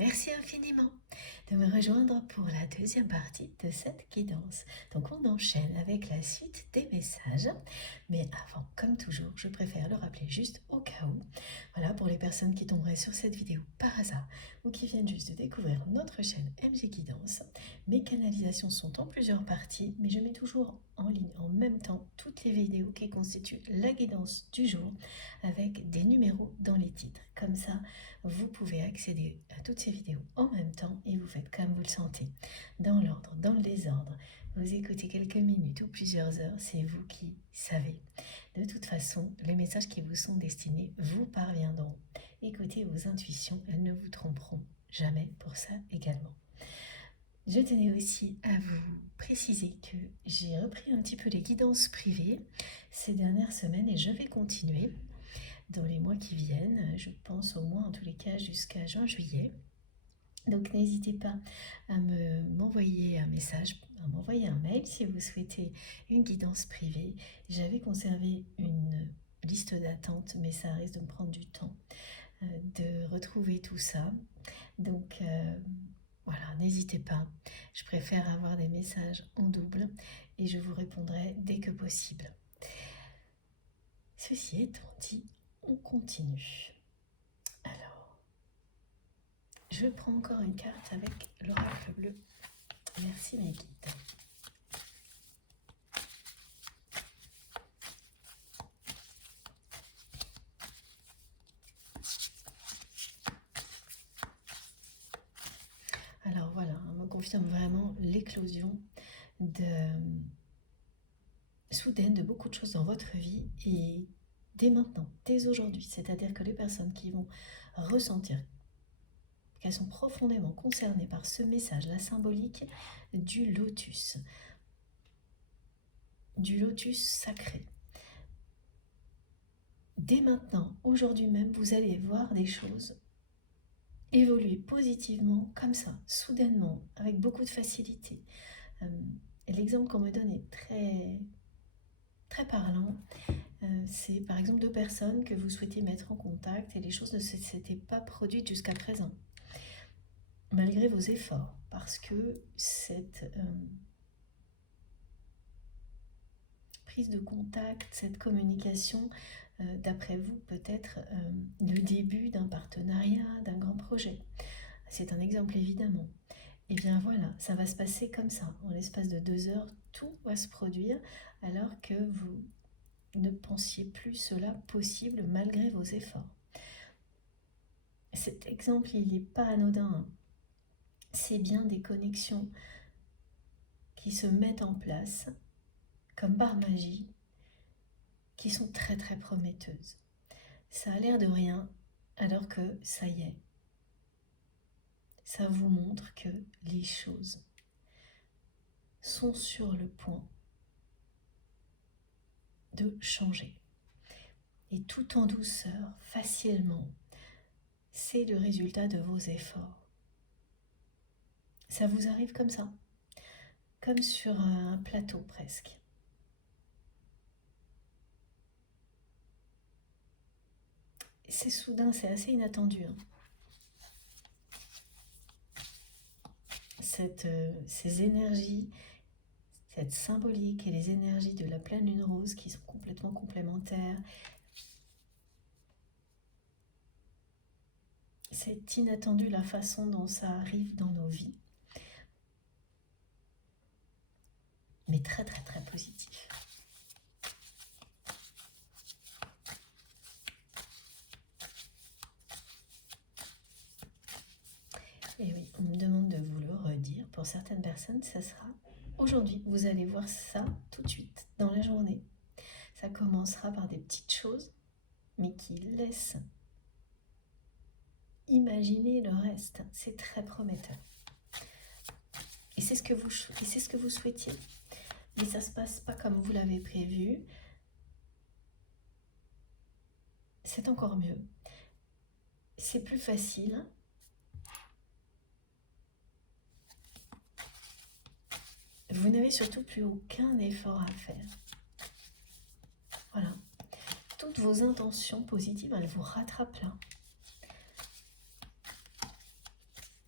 Merci infiniment de me rejoindre pour la deuxième partie de cette guidance. Donc on enchaîne avec la suite des messages. Mais avant, comme toujours, je préfère le rappeler juste au cas où. Voilà, pour les personnes qui tomberaient sur cette vidéo par hasard ou qui viennent juste de découvrir notre chaîne MG Guidance. Mes canalisations sont en plusieurs parties, mais je mets toujours en ligne en même temps toutes les vidéos qui constituent la guidance du jour avec des numéros dans les titres. Comme ça, vous pouvez accéder à toutes ces vidéos en même temps et vous faites comme vous le sentez, dans l'ordre, dans le désordre. Vous écoutez quelques minutes ou plusieurs heures, c'est vous qui savez. De toute façon, les messages qui vous sont destinés vous parviendront. Écoutez vos intuitions, elles ne vous tromperont jamais pour ça également. Je tenais aussi à vous préciser que j'ai repris un petit peu les guidances privées ces dernières semaines et je vais continuer dans les mois qui viennent, je pense au moins en tous les cas jusqu'à juin-juillet. Donc n'hésitez pas à m'envoyer un message, à m'envoyer un mail si vous souhaitez une guidance privée. J'avais conservé une liste d'attente, mais ça risque de me prendre du temps de retrouver tout ça. Donc voilà, n'hésitez pas. Je préfère avoir des messages en double et je vous répondrai dès que possible. Ceci étant dit, on continue. Alors, je prends encore une carte avec l'oracle bleu. Merci mes guides. Alors voilà, on me confirme vraiment l'éclosion soudaine de beaucoup de choses dans votre vie et dès maintenant, dès aujourd'hui. C'est-à-dire que les personnes qui vont ressentir qu'elles sont profondément concernées par ce message, la symbolique du lotus sacré. Dès maintenant, aujourd'hui même, vous allez voir des choses évoluer positivement, comme ça, soudainement, avec beaucoup de facilité. L'exemple qu'on me donne est très, très parlant. C'est par exemple deux personnes que vous souhaitez mettre en contact et les choses ne s'étaient pas produites jusqu'à présent, malgré vos efforts, parce que cette prise de contact, cette communication, d'après vous, peut-être le début d'un partenariat, d'un grand projet. C'est un exemple évidemment. Et bien voilà, ça va se passer comme ça. En l'espace de 2 heures, tout va se produire alors que vous ne pensiez plus cela possible malgré vos efforts. Cet exemple, il n'est pas anodin. Hein. C'est bien des connexions qui se mettent en place, comme par magie, qui sont très très prometteuses. Ça a l'air de rien, alors que ça y est. Ça vous montre que les choses sont sur le point de changer. Et tout en douceur, facilement, c'est le résultat de vos efforts. Ça vous arrive comme ça, comme sur un plateau presque. C'est soudain, c'est assez inattendu. Hein. Ces énergies, cette symbolique et les énergies de la pleine lune rose qui sont complètement complémentaires. C'est inattendu la façon dont ça arrive dans nos vies. Mais très très très positif. Et oui, on me demande de vous le redire. Pour certaines personnes, ça sera aujourd'hui. Vous allez voir ça tout de suite, dans la journée. Ça commencera par des petites choses, mais qui laissent imaginer le reste. C'est très prometteur. Et c'est ce que vous souhaitiez. Mais ça ne se passe pas comme vous l'avez prévu. C'est encore mieux. C'est plus facile. Vous n'avez surtout plus aucun effort à faire. Voilà. Toutes vos intentions positives, elles vous rattrapent là.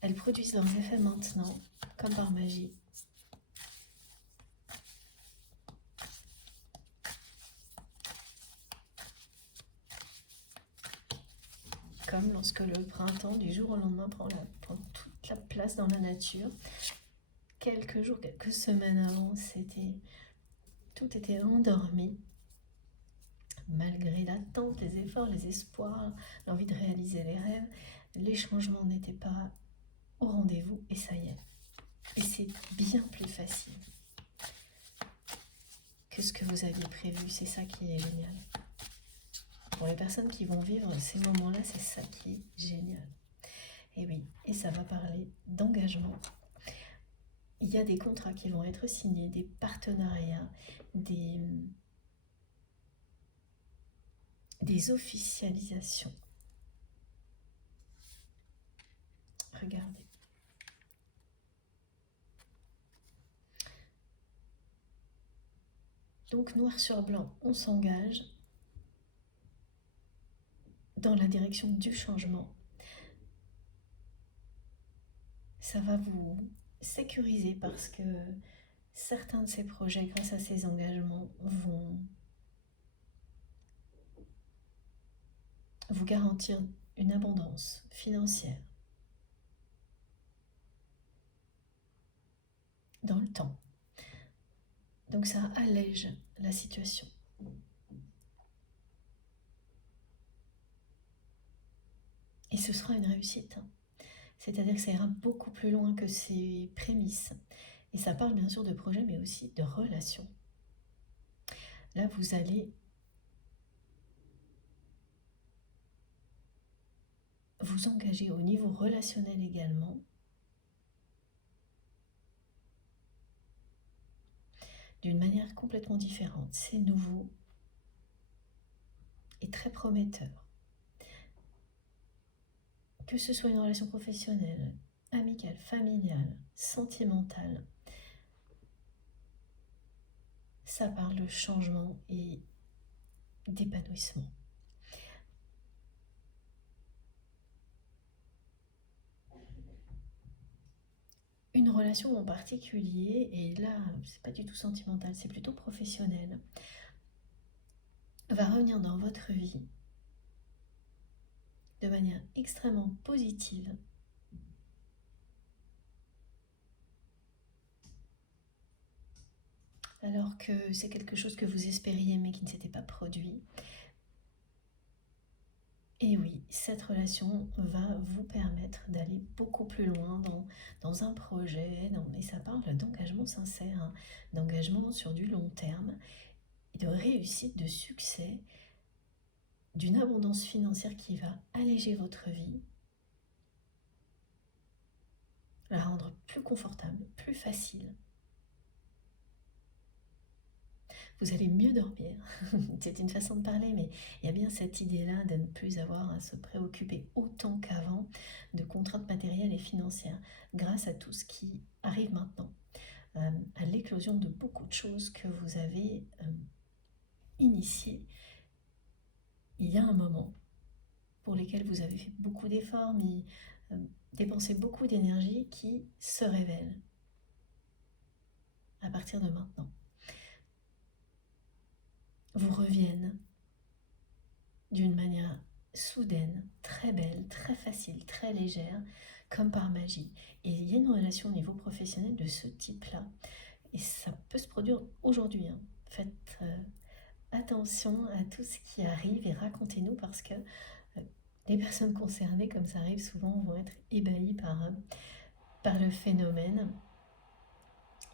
elles produisent leurs effets maintenant, comme par magie. Comme lorsque le printemps, du jour au lendemain, prend toute la place dans la nature. Quelques jours, quelques semaines avant, tout était endormi. Malgré l'attente, les efforts, les espoirs, l'envie de réaliser les rêves, les changements n'étaient pas au rendez-vous et ça y est. Et c'est bien plus facile que ce que vous aviez prévu. C'est ça qui est génial. Pour les personnes qui vont vivre ces moments-là, c'est ça qui est génial. Et oui, et ça va parler d'engagement. Il y a des contrats qui vont être signés, des partenariats, des officialisations. Regardez. Donc noir sur blanc, on s'engage dans la direction du changement. Ça va vous sécuriser parce que certains de ces projets, grâce à ces engagements, vont vous garantir une abondance financière dans le temps. Donc ça allège la situation. Et ce sera une réussite. C'est-à-dire que ça ira beaucoup plus loin que ces prémices. Et ça parle bien sûr de projets, mais aussi de relations. Là, vous allez vous engager au niveau relationnel également. D'une manière complètement différente. C'est nouveau et très prometteur. Que ce soit une relation professionnelle, amicale, familiale, sentimentale, ça parle de changement et d'épanouissement. Une relation en particulier, et là, c'est pas du tout sentimental, c'est plutôt professionnel, va revenir dans votre vie de manière extrêmement positive. Alors que c'est quelque chose que vous espériez mais qui ne s'était pas produit. Et oui, cette relation va vous permettre d'aller beaucoup plus loin dans un projet, et ça parle d'engagement sincère, hein, d'engagement sur du long terme, de réussite, de succès, d'une abondance financière qui va alléger votre vie, la rendre plus confortable, plus facile. Vous allez mieux dormir. C'est une façon de parler, mais il y a bien cette idée-là de ne plus avoir à se préoccuper autant qu'avant de contraintes matérielles et financières, grâce à tout ce qui arrive maintenant, à l'éclosion de beaucoup de choses que vous avez initiées il y a un moment, pour lesquelles vous avez fait beaucoup d'efforts, mais dépensé beaucoup d'énergie qui se révèlent à partir de maintenant. Vous reviennent d'une manière soudaine, très belle, très facile, très légère, comme par magie. Et il y a une relation au niveau professionnel de ce type-là. Et ça peut se produire aujourd'hui. Hein. Faites attention à tout ce qui arrive et racontez-nous parce que les personnes concernées, comme ça arrive souvent, vont être ébahies par le phénomène.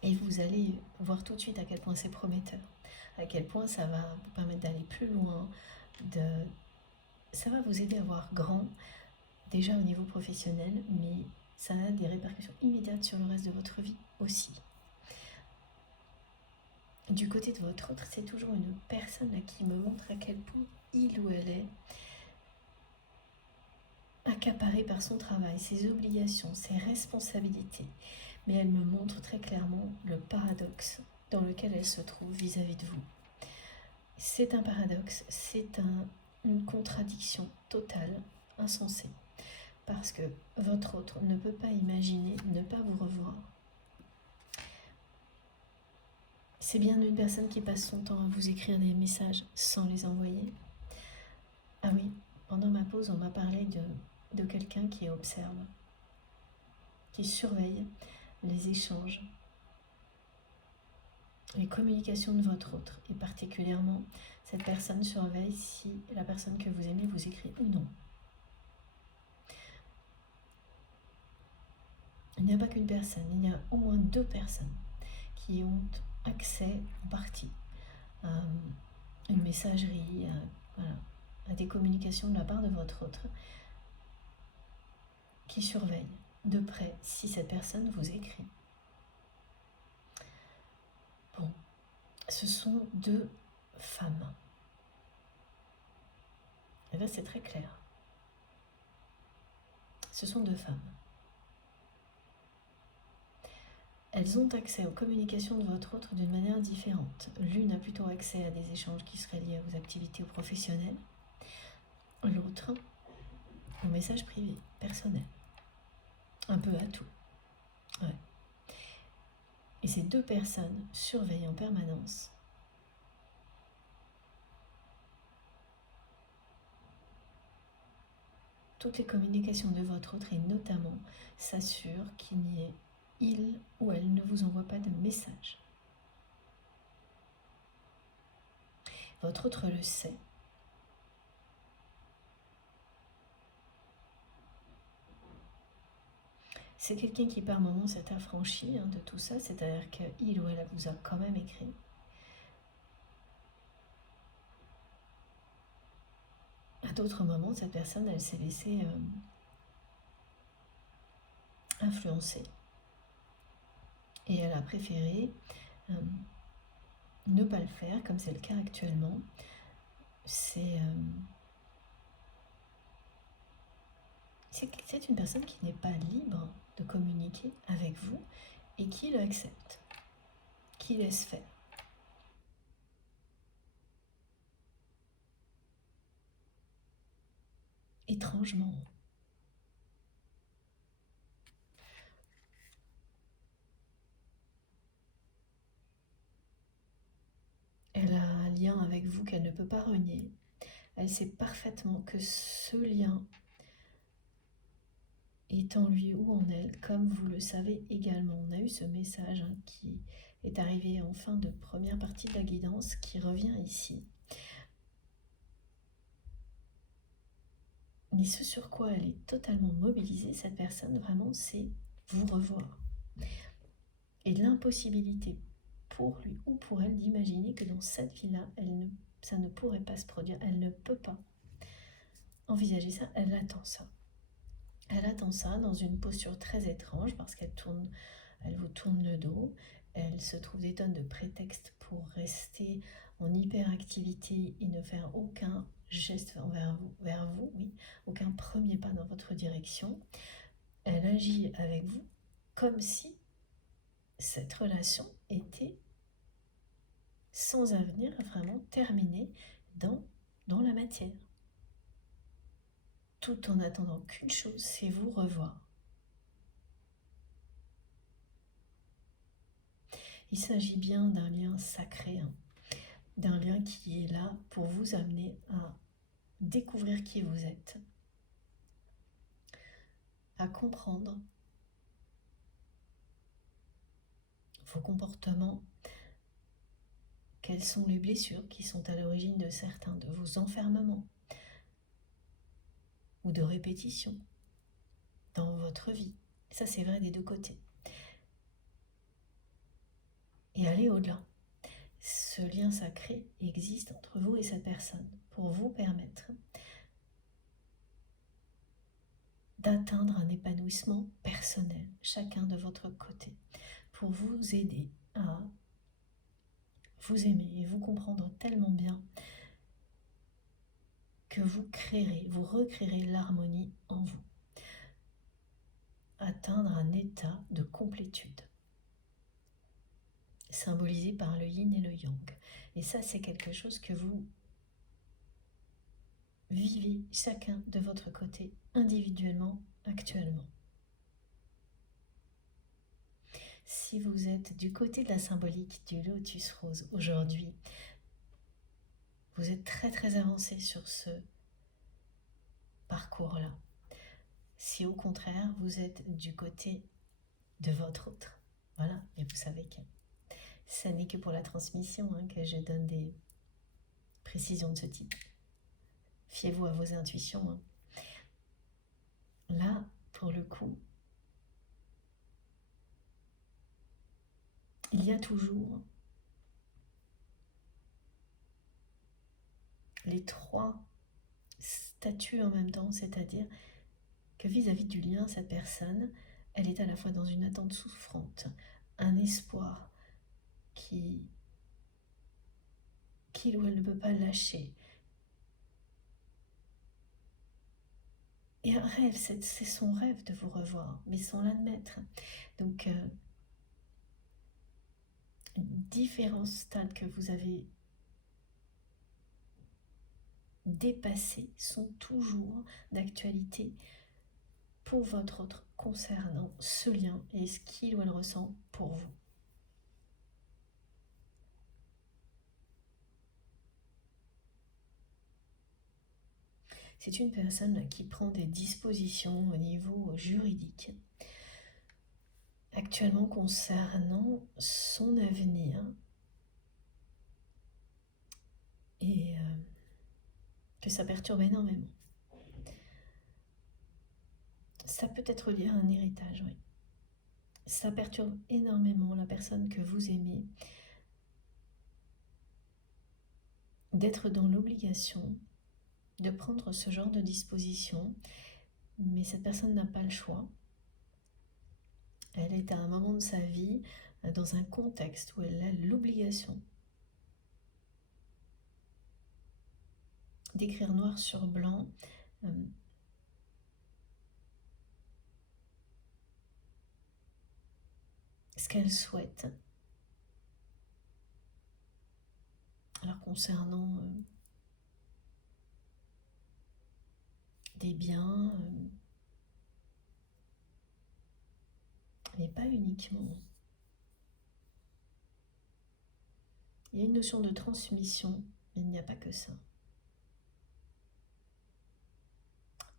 Et vous allez voir tout de suite à quel point c'est prometteur, à quel point ça va vous permettre d'aller plus loin, ça va vous aider à voir grand, déjà au niveau professionnel, mais ça a des répercussions immédiates sur le reste de votre vie aussi. Du côté de votre autre, c'est toujours une personne là qui me montre à quel point il ou elle est accaparée par son travail, ses obligations, ses responsabilités. Mais elle me montre très clairement le paradoxe dans lequel elle se trouve vis-à-vis de vous. C'est un paradoxe, c'est une contradiction totale, insensée. parce que votre autre ne peut pas imaginer ne pas vous revoir. C'est bien une personne qui passe son temps à vous écrire des messages sans les envoyer. Ah oui, pendant ma pause, on m'a parlé de quelqu'un qui observe, qui surveille les échanges, les communications de votre autre. Et particulièrement, cette personne surveille si la personne que vous aimez vous écrit ou non. Il n'y a pas qu'une personne, il y a au moins 2 personnes qui ont accès en partie à une messagerie, à des communications de la part de votre autre, qui surveillent de près si cette personne vous écrit. Bon, ce sont 2 femmes. Et là, c'est très clair. Ce sont 2 femmes. Elles ont accès aux communications de votre autre d'une manière différente. L'une a plutôt accès à des échanges qui seraient liés à vos activités ou professionnelles. L'autre, aux messages privés, personnels. Un peu à tout. Ouais. Et ces 2 personnes surveillent en permanence toutes les communications de votre autre et notamment s'assurent il ou elle ne vous envoie pas de message. Votre autre le sait. C'est quelqu'un qui par moments s'est affranchi de tout ça, c'est-à-dire qu'il ou elle vous a quand même écrit. À d'autres moments, cette personne, elle s'est laissée influencer. Et elle a préféré ne pas le faire, comme c'est le cas actuellement. C'est une personne qui n'est pas libre de communiquer avec vous et qui l'accepte, qui laisse faire. Étrangement. Elle a un lien avec vous qu'elle ne peut pas renier. Elle sait parfaitement que ce lien est en lui ou en elle, comme vous le savez également. On a eu ce message qui est arrivé en fin de première partie de la guidance, qui revient ici. Mais ce sur quoi elle est totalement mobilisée, cette personne, vraiment, c'est vous revoir. Et l'impossibilité pour lui ou pour elle d'imaginer que dans cette vie-là, ça ne pourrait pas se produire. Elle ne peut pas envisager ça, elle attend ça. Elle attend ça dans une posture très étrange parce elle vous tourne le dos, elle se trouve des tonnes de prétextes pour rester en hyperactivité et ne faire aucun geste vers vous, oui, aucun premier pas dans votre direction. Elle agit avec vous comme si cette relation était sans avenir, vraiment terminée dans la matière. Tout en attendant qu'une chose, c'est vous revoir. Il s'agit bien d'un lien sacré, d'un lien qui est là pour vous amener à découvrir qui vous êtes, à comprendre vos comportements, quelles sont les blessures qui sont à l'origine de certains de vos enfermements ou de répétitions dans votre vie. Ça, c'est vrai des 2 côtés. Et aller au-delà. Ce lien sacré existe entre vous et cette personne pour vous permettre d'atteindre un épanouissement personnel, chacun de votre côté, pour vous aider à vous aimer et vous comprendre tellement bien que vous recréerez l'harmonie en vous. Atteindre un état de complétude, symbolisé par le yin et le yang. Et ça, c'est quelque chose que vous vivez chacun de votre côté, individuellement, actuellement. Si vous êtes du côté de la symbolique du lotus rose aujourd'hui, vous êtes très très avancé sur ce parcours-là. Si au contraire, vous êtes du côté de votre autre, voilà, et vous savez que ça n'est que pour la transmission que je donne des précisions de ce type. Fiez-vous à vos intuitions. Là, pour le coup, il y a toujours les trois statuts en même temps, c'est-à-dire que vis-à-vis du lien, cette personne, elle est à la fois dans une attente souffrante, un espoir qu'il ou elle ne peut pas lâcher, et un rêve, c'est son rêve de vous revoir, mais sans l'admettre. Donc, différents stades que vous avez dépassés sont toujours d'actualité pour votre autre concernant ce lien et ce qu'il ou elle ressent pour vous. C'est une personne qui prend des dispositions au niveau juridique actuellement concernant son avenir et que ça perturbe énormément. Ça peut être lié à un héritage, oui. Ça perturbe énormément la personne que vous aimez d'être dans l'obligation de prendre ce genre de disposition, mais cette personne n'a pas le choix. Elle est à un moment de sa vie dans un contexte où elle a l'obligation d'écrire noir sur blanc ce qu'elle souhaite. Alors concernant des biens, mais pas uniquement. Il y a une notion de transmission, mais il n'y a pas que ça.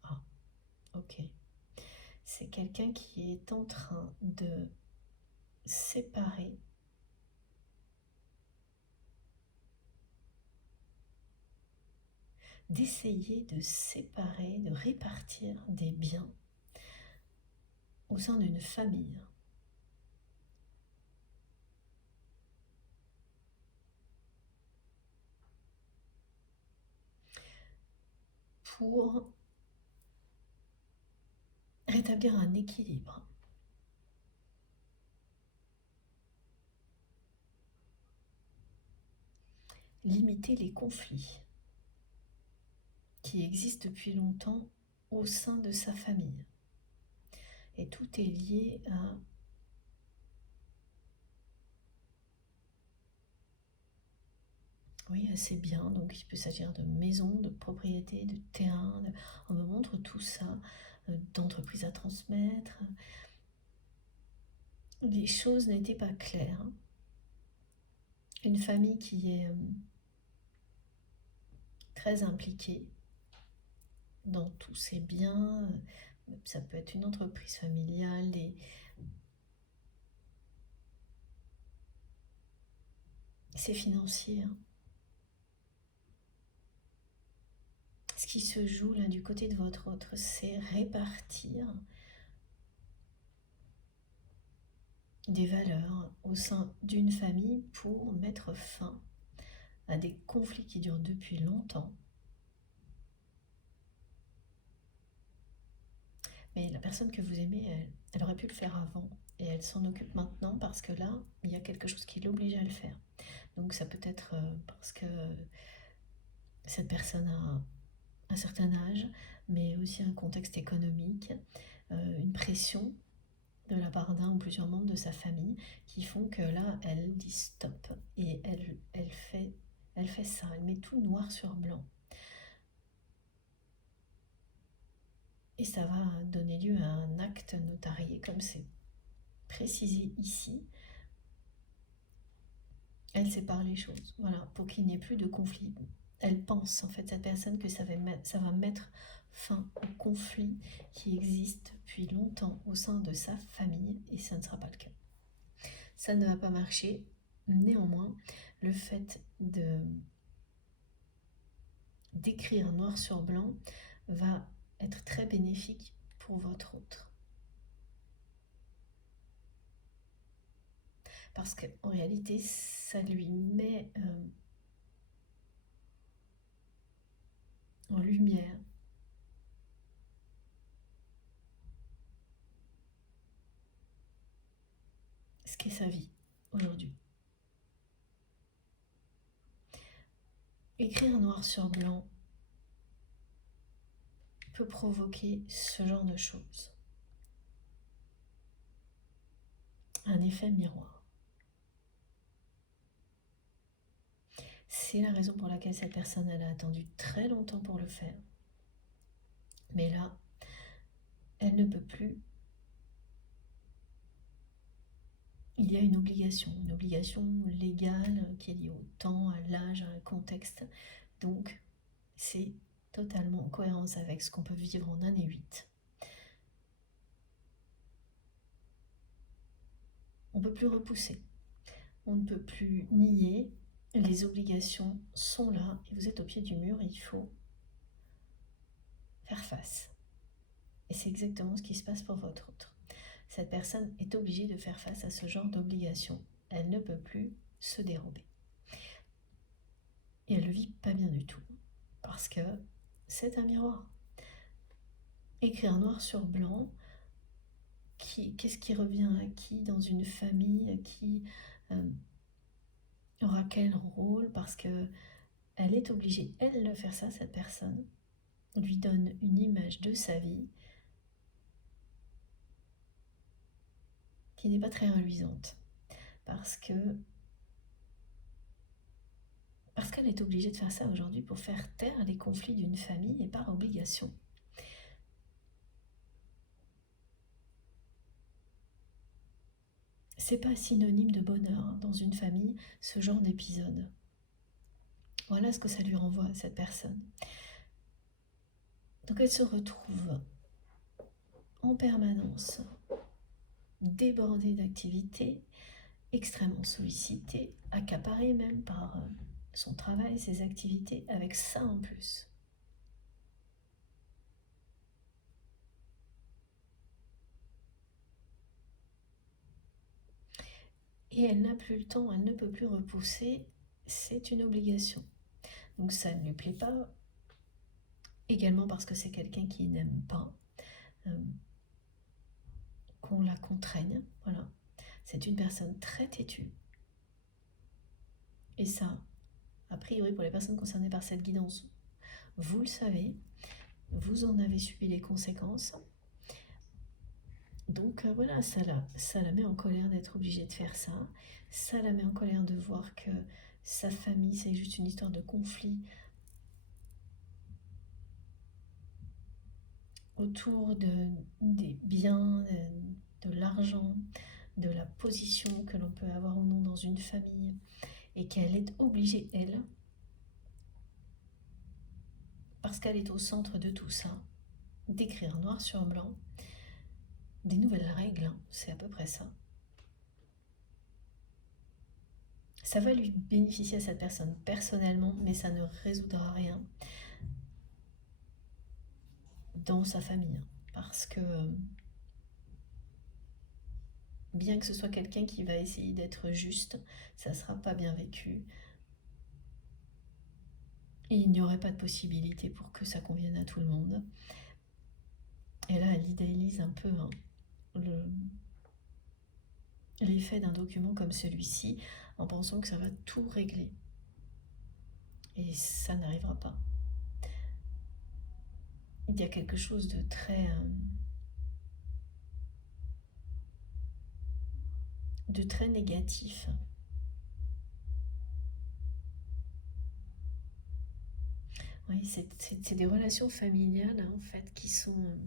Ah, ok. C'est quelqu'un qui est en train de séparer d'essayer de séparer, de répartir des biens au sein d'une famille. Pour rétablir un équilibre. Limiter les conflits qui existent depuis longtemps au sein de sa famille. Et tout est lié à ses biens. Donc il peut s'agir de maisons, de propriétés, de terrains. On me montre tout ça, d'entreprises à transmettre. Les choses n'étaient pas claires. Une famille qui est très impliquée dans tous ses biens. Ça peut être une entreprise familiale, c'est financier. Ce qui se joue là du côté de votre autre, c'est répartir des valeurs au sein d'une famille pour mettre fin à des conflits qui durent depuis longtemps. Mais la personne que vous aimez, elle aurait pu le faire avant et elle s'en occupe maintenant parce que là, il y a quelque chose qui l'oblige à le faire. Donc ça peut être parce que cette personne a un certain âge, mais aussi un contexte économique, une pression de la part d'un ou plusieurs membres de sa famille qui font que là, elle dit stop et elle fait ça, elle met tout noir sur blanc. Et ça va donner lieu à un acte notarié, comme c'est précisé ici. Elle sépare les choses, voilà, pour qu'il n'y ait plus de conflit. Elle pense, en fait, cette personne, que ça va mettre fin au conflit qui existe depuis longtemps au sein de sa famille, et ça ne sera pas le cas. Ça ne va pas marcher. Néanmoins, le fait d'écrire noir sur blanc va être très bénéfique pour votre autre. Parce qu'en réalité, ça lui met en lumière ce qu'est sa vie aujourd'hui. Écrire noir sur blanc peut provoquer ce genre de choses. Un effet miroir. C'est la raison pour laquelle cette personne elle a attendu très longtemps pour le faire. Mais là, elle ne peut plus. Il y a une obligation légale qui est liée au temps, à l'âge, à un contexte. Donc, c'est totalement en cohérence avec ce qu'on peut vivre en année 8. On ne peut plus repousser. On ne peut plus nier. Les obligations sont là et vous êtes au pied du mur et il faut faire face. Et c'est exactement ce qui se passe pour votre autre. Cette personne est obligée de faire face à ce genre d'obligation. Elle ne peut plus se dérober. Et elle ne vit pas bien du tout. Parce que c'est un miroir. Écrire noir sur blanc, qu'est-ce qui revient à qui dans une famille, qui aura quel rôle, parce que elle est obligée, elle, de faire ça, cette personne lui donne une image de sa vie qui n'est pas très reluisante. Parce qu'elle est obligée de faire ça aujourd'hui pour faire taire les conflits d'une famille et par obligation. C'est pas synonyme de bonheur dans une famille, ce genre d'épisode. Voilà ce que ça lui renvoie à cette personne. Donc elle se retrouve en permanence débordée d'activités, extrêmement sollicitée, accaparée même par son travail, ses activités, avec ça en plus. Et elle n'a plus le temps, elle ne peut plus repousser, c'est une obligation. Donc ça ne lui plaît pas, également parce que c'est quelqu'un qui n'aime pas qu'on la contraigne, voilà. C'est une personne très têtue. Et ça, a priori pour les personnes concernées par cette guidance, vous le savez, vous en avez subi les conséquences. Donc voilà, ça la met en colère d'être obligée de faire ça. Ça la met en colère de voir que sa famille, c'est juste une histoire de conflit autour des biens, de l'argent, de la position que l'on peut avoir ou non dans une famille. Et qu'elle est obligée, elle, parce qu'elle est au centre de tout ça, d'écrire noir sur blanc des nouvelles règles, hein, c'est à peu près ça. Ça va lui bénéficier à cette personne personnellement, mais ça ne résoudra rien dans sa famille. Hein, parce que bien que ce soit quelqu'un qui va essayer d'être juste, ça ne sera pas bien vécu. Et il n'y aurait pas de possibilité pour que ça convienne à tout le monde. Et là, elle idéalise un peu hein, l'effet d'un document comme celui-ci en pensant que ça va tout régler. Et ça n'arrivera pas. Il y a quelque chose de très négatif. Oui, c'est des relations familiales hein, en fait qui sont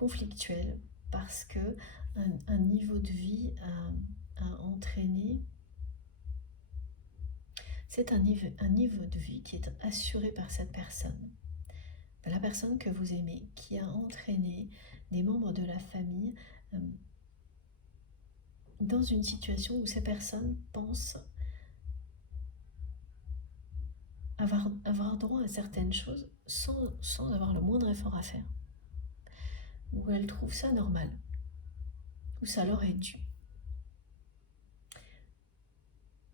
conflictuel parce que un niveau de vie a entraîné. C'est un niveau de vie qui est assuré par cette personne. La personne que vous aimez, qui a entraîné des membres de la famille dans une situation où ces personnes pensent avoir droit à certaines choses sans avoir le moindre effort à faire. Où elles trouvent ça normal, où ça leur est dû.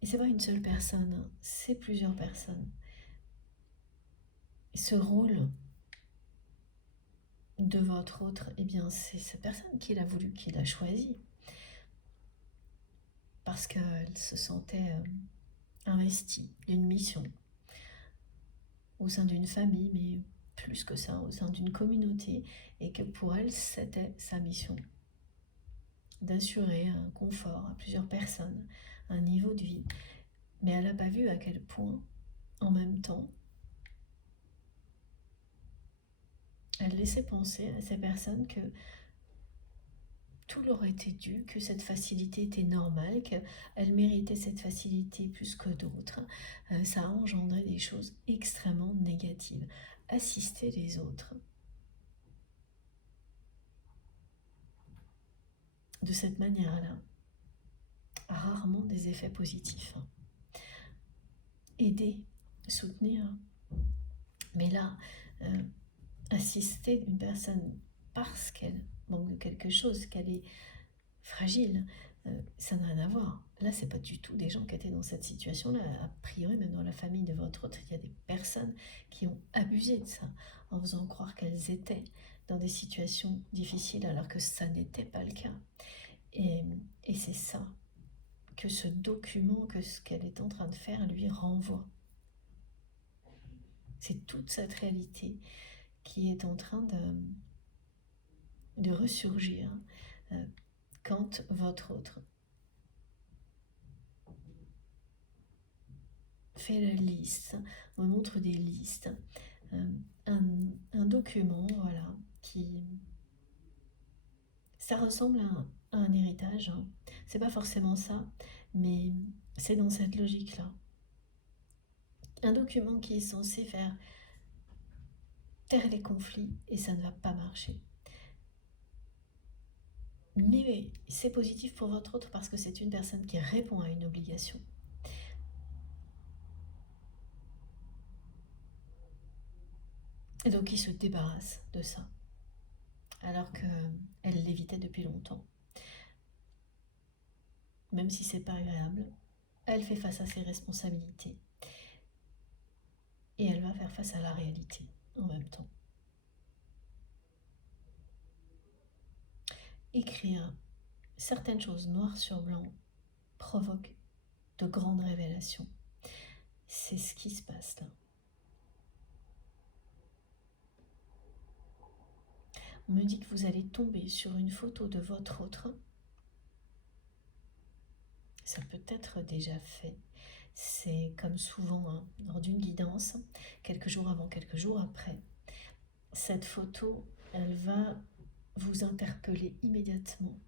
Et c'est pas une seule personne, hein, c'est plusieurs personnes. Et ce rôle de votre autre, eh bien c'est cette personne qui l'a voulu, qui l'a choisi. Parce qu'elle se sentait investie d'une mission au sein d'une famille, mais plus que ça, au sein d'une communauté, et que pour elle, c'était sa mission d'assurer un confort à plusieurs personnes, un niveau de vie. Mais elle n'a pas vu à quel point, en même temps, elle laissait penser à ces personnes que tout leur était dû, que cette facilité était normale, qu'elle méritait cette facilité plus que d'autres. Ça a engendré des choses extrêmement négatives. Assister les autres de cette manière-là a rarement des effets positifs. Aider, soutenir, mais là, assister une personne parce qu'elle manque de quelque chose, qu'elle est fragile, ça n'a rien à voir. Là, c'est pas du tout des gens qui étaient dans cette situation-là. A priori, même dans la famille de votre autre, il y a des personnes qui ont abusé de ça, en faisant croire qu'elles étaient dans des situations difficiles alors que ça n'était pas le cas. Et c'est ça que ce document, que ce qu'elle est en train de faire, lui renvoie. C'est toute cette réalité qui est en train de ressurgir quand votre autre fait la liste, me montre des listes, un document, voilà, qui... Ça ressemble à un héritage, hein. C'est pas forcément ça, mais c'est dans cette logique-là. Un document qui est censé faire taire les conflits, et ça ne va pas marcher. Mais c'est positif pour votre autre parce que c'est une personne qui répond à une obligation. Et donc il se débarrasse de ça, alors qu'elle l'évitait depuis longtemps. Même si c'est pas agréable, elle fait face à ses responsabilités. Et elle va faire face à la réalité en même temps. Écrire certaines choses noir sur blanc provoque de grandes révélations. C'est ce qui se passe là. On me dit que vous allez tomber sur une photo de votre autre. Ça peut être déjà fait. C'est comme souvent lors d'une guidance, quelques jours avant, quelques jours après. Cette photo, elle va vous interpeller immédiatement.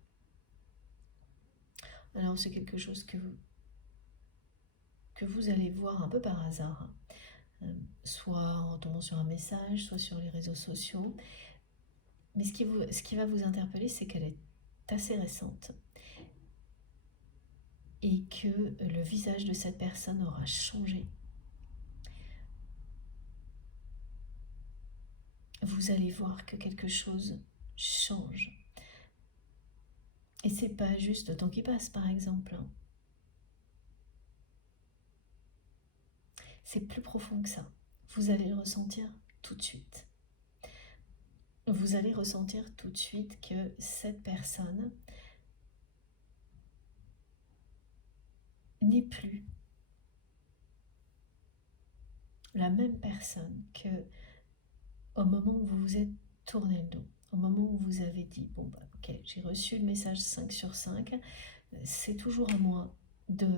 Alors c'est quelque chose que vous allez voir un peu par hasard, soit en tombant sur un message, soit sur les réseaux sociaux. Mais ce qui va vous interpeller, c'est qu'elle est assez récente et que le visage de cette personne aura changé. Vous allez voir que quelque chose change. Et c'est pas juste le temps qui passe, par exemple. C'est plus profond que ça. Vous allez le ressentir tout de suite. Vous allez ressentir tout de suite que cette personne n'est plus la même personne que au moment où vous vous êtes tourné le dos, au moment où vous avez dit bon bah ok, j'ai reçu le message 5 sur 5, c'est toujours à moi de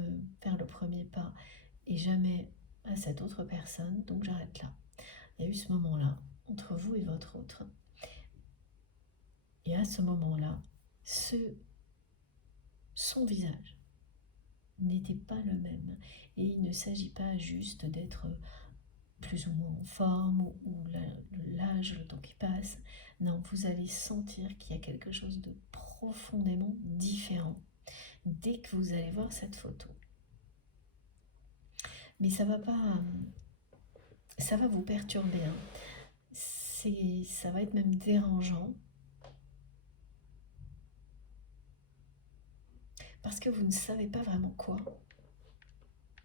faire le premier pas et jamais à cette autre personne, donc j'arrête là. Il y a eu ce moment-là entre vous et votre autre. Et à ce moment-là, son visage n'était pas le même. Et il ne s'agit pas juste d'être plus ou moins en forme ou l'âge, le temps qui passe. Non, vous allez sentir qu'il y a quelque chose de profondément différent dès que vous allez voir cette photo. Mais ça va pas, ça va vous perturber, hein. Ça va être même dérangeant parce que vous ne savez pas vraiment quoi.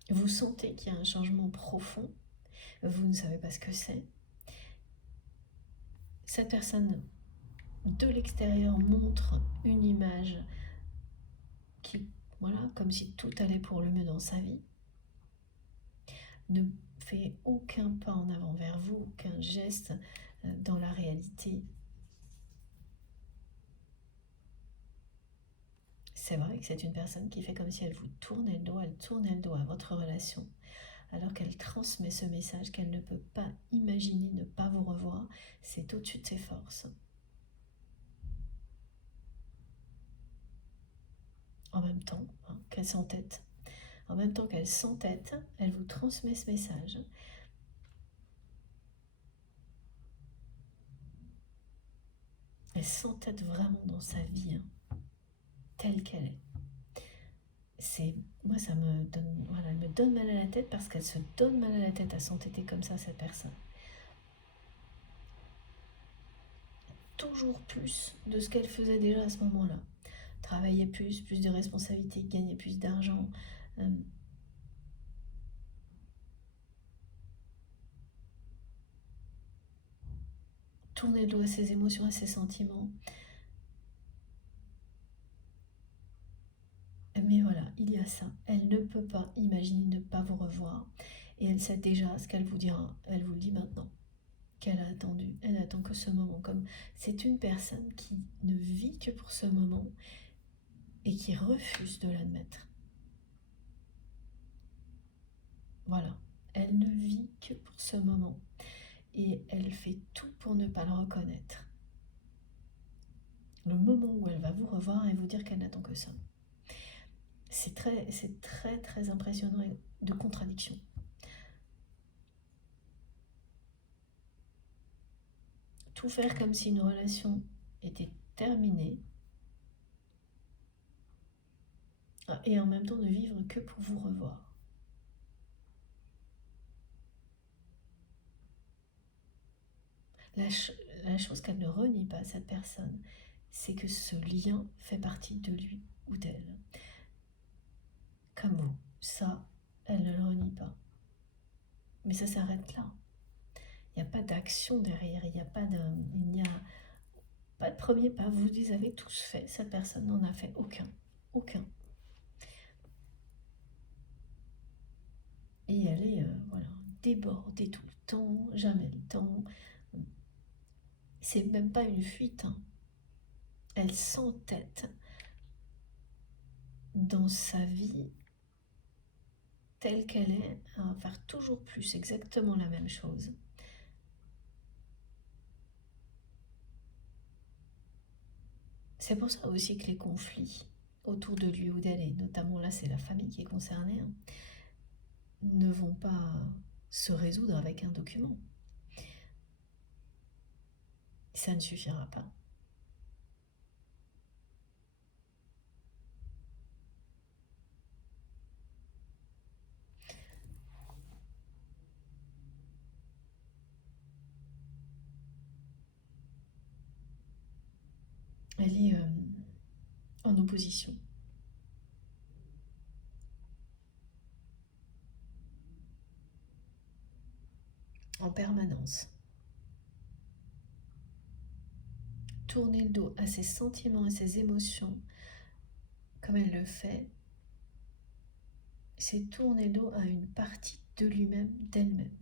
Vous sentez qu'il y a un changement profond, vous ne savez pas ce que c'est. Cette personne de l'extérieur montre une image qui, voilà, comme si tout allait pour le mieux dans sa vie, ne fait aucun pas en avant vers vous, aucun geste dans la réalité. C'est vrai que c'est une personne qui fait comme si elle vous tournait le dos, elle tournait le dos à votre relation, alors qu'elle transmet ce message qu'elle ne peut pas imaginer ne pas vous revoir. C'est au-dessus de ses forces. En même temps, hein, qu'elle s'entête. En même temps qu'elle s'entête, elle vous transmet ce message. Elle s'entête vraiment dans sa vie, hein, telle qu'elle est. Moi, ça me donne, voilà, elle me donne mal à la tête parce qu'elle se donne mal à la tête à s'entêter comme ça, cette personne. Toujours plus de ce qu'elle faisait déjà à ce moment-là. Travailler plus de responsabilités, gagner plus d'argent. Tourner le dos à ses émotions, à ses sentiments. Mais voilà, il y a ça. Elle ne peut pas imaginer ne pas vous revoir. Et elle sait déjà ce qu'elle vous dira. Elle vous le dit maintenant. Qu'elle a attendu. Elle attend que ce moment. Comme c'est une personne qui ne vit que pour ce moment et qui refuse de l'admettre. Voilà. Elle ne vit que pour ce moment. Et elle fait tout pour ne pas le reconnaître. Le moment où elle va vous revoir et vous dire qu'elle n'attend que ça. C'est très impressionnant et de contradiction. Tout faire comme si une relation était terminée et en même temps ne vivre que pour vous revoir. La chose qu'elle ne renie pas, cette personne, c'est que ce lien fait partie de lui ou d'elle. Comme vous. Ça, elle ne le renie pas. Mais ça s'arrête là. Il n'y a pas d'action derrière, il n'y a pas de premier pas. Vous les avez tous fait, cette personne n'en a fait aucun. Aucun. Et elle est voilà, débordée tout le temps, jamais le temps. C'est même pas une fuite, hein. Elle s'entête dans sa vie telle qu'elle est, à faire toujours plus exactement la même chose. C'est pour ça aussi que les conflits autour de lui ou d'elle, et notamment là c'est la famille qui est concernée, hein, ne vont pas se résoudre avec un document. Ça ne suffira pas. Elle est en opposition. En permanence. Tourner le dos à ses sentiments, à ses émotions, comme elle le fait, c'est tourner le dos à une partie de lui-même, d'elle-même.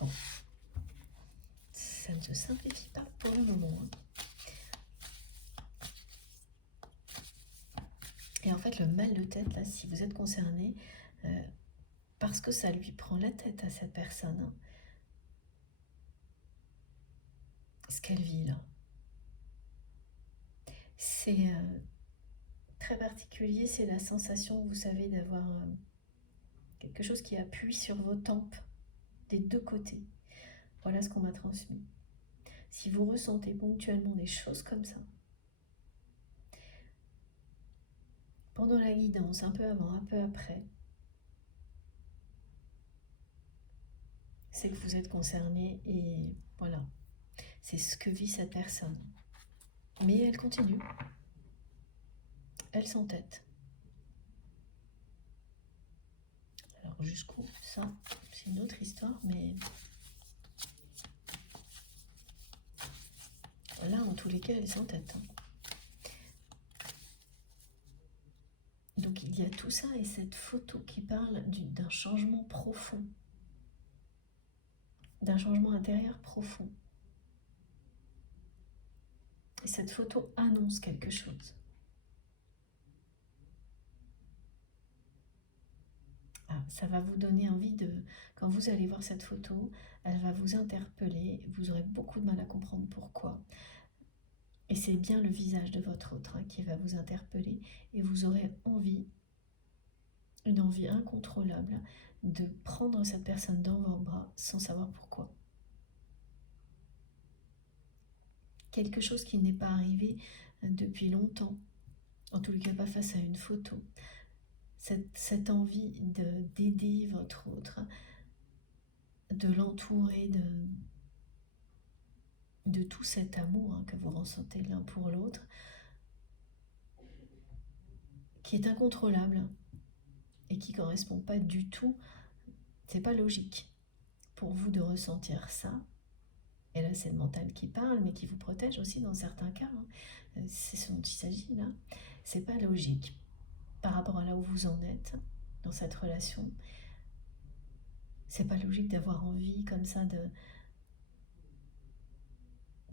Bon, ça ne se simplifie pas pour le moment. Et en fait, le mal de tête, là, si vous êtes concerné, parce que ça lui prend la tête à cette personne, hein, ce qu'elle vit là. C'est très particulier, c'est la sensation, vous savez, d'avoir quelque chose qui appuie sur vos tempes des deux côtés. Voilà ce qu'on m'a transmis. Si vous ressentez ponctuellement des choses comme ça, pendant la guidance, un peu avant, un peu après, c'est que vous êtes concerné et voilà, c'est ce que vit cette personne. Mais elle continue, elle s'entête. Alors jusqu'où ça, c'est une autre histoire, mais là, en tous les cas, elle s'entête. Donc il y a tout ça et cette photo qui parle d'un changement profond, d'un changement intérieur profond. Et cette photo annonce quelque chose. Ah, ça va vous donner envie de... Quand vous allez voir cette photo, elle va vous interpeller. Vous aurez beaucoup de mal à comprendre pourquoi. Et c'est bien le visage de votre autre qui va vous interpeller. Et vous aurez envie, une envie incontrôlable, de prendre cette personne dans vos bras sans savoir pourquoi. Quelque chose qui n'est pas arrivé depuis longtemps, en tous les cas pas face à une photo. Cette envie d'aider votre autre, de l'entourer de tout cet amour que vous ressentez l'un pour l'autre, qui est incontrôlable et qui ne correspond pas du tout, c'est pas logique pour vous de ressentir ça. Et là, c'est le mental qui parle, mais qui vous protège aussi dans certains cas. C'est ce dont il s'agit là. C'est pas logique par rapport à là où vous en êtes dans cette relation. C'est pas logique d'avoir envie comme ça de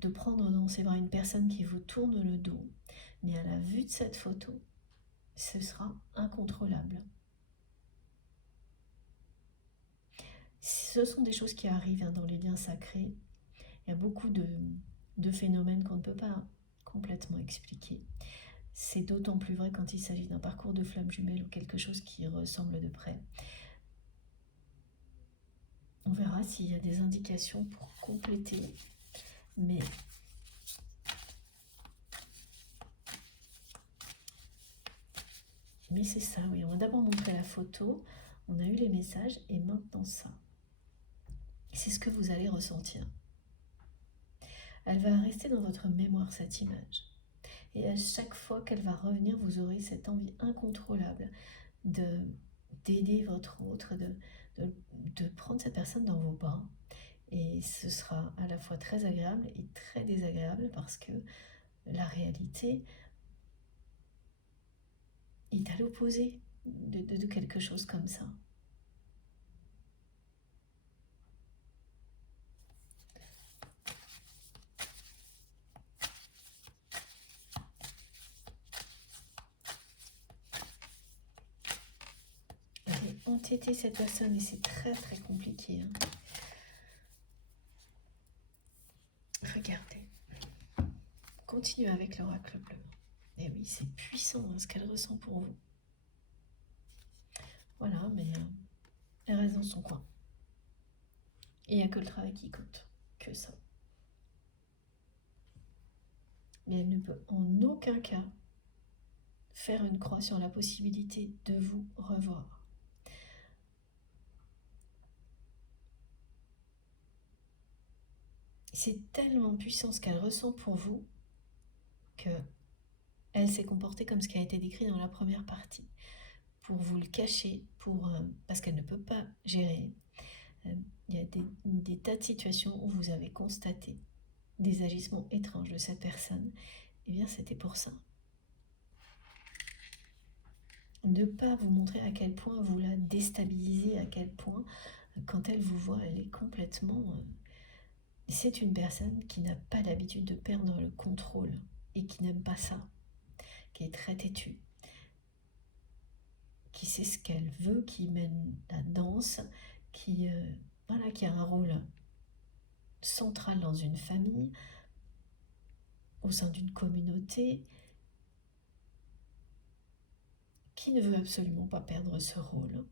prendre dans ses bras une personne qui vous tourne le dos. Mais à la vue de cette photo, ce sera incontrôlable. Ce sont des choses qui arrivent dans les liens sacrés. Il y a beaucoup de phénomènes qu'on ne peut pas complètement expliquer. C'est d'autant plus vrai quand il s'agit d'un parcours de flamme jumelle ou quelque chose qui ressemble de près. On verra s'il y a des indications pour compléter. Mais c'est ça, oui. On va d'abord montrer la photo, on a eu les messages et maintenant ça. C'est ce que vous allez ressentir. Elle va rester dans votre mémoire, cette image. Et à chaque fois qu'elle va revenir, vous aurez cette envie incontrôlable d'aider votre autre, de prendre cette personne dans vos bras. Et ce sera à la fois très agréable et très désagréable parce que la réalité est à l'opposé de quelque chose comme ça. Entêter cette personne et c'est très très compliqué. Regardez. Continuez avec l'oracle bleu. Et oui, c'est puissant ce qu'elle ressent pour vous. Voilà, mais elle reste dans son coin. Et il n'y a que le travail qui compte, que ça. Mais elle ne peut en aucun cas faire une croix sur la possibilité de vous revoir. C'est tellement puissant ce qu'elle ressent pour vous que elle s'est comportée comme ce qui a été décrit dans la première partie, pour vous le cacher, parce qu'elle ne peut pas gérer. Il y a des tas de situations où vous avez constaté des agissements étranges de cette personne. Eh bien, c'était pour ça. Ne pas vous montrer à quel point vous la déstabilisez, à quel point, quand elle vous voit, elle est complètement... C'est une personne qui n'a pas l'habitude de perdre le contrôle et qui n'aime pas ça, qui est très têtue, qui sait ce qu'elle veut, qui mène la danse, qui a un rôle central dans une famille, au sein d'une communauté, qui ne veut absolument pas perdre ce rôle.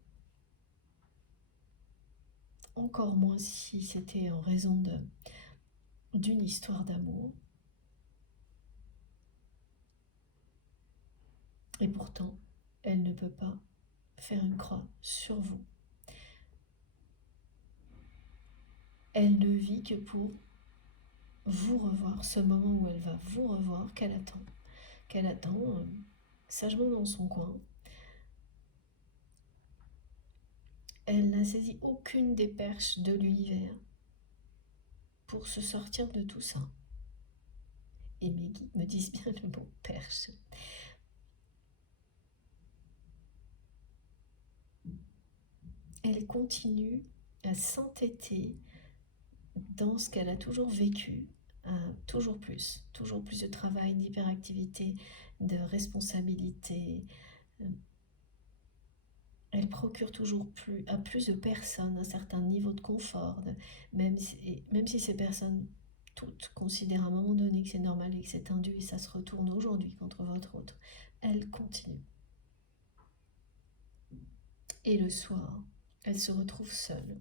Encore moins si c'était en raison d'une histoire d'amour. Et pourtant, elle ne peut pas faire une croix sur vous. Elle ne vit que pour vous revoir, ce moment où elle va vous revoir, qu'elle attend sagement dans son coin. Elle n'a saisi aucune des perches de l'univers pour se sortir de tout ça. Et mes guides me disent bien le mot perche. Elle continue à s'entêter dans ce qu'elle a toujours vécu, toujours plus de travail, d'hyperactivité, de responsabilité. Elle procure toujours à plus de personnes un certain niveau de confort, même si ces personnes toutes considèrent à un moment donné que c'est normal et que c'est indu et ça se retourne aujourd'hui contre votre autre, elle continue. Et le soir, elle se retrouve seule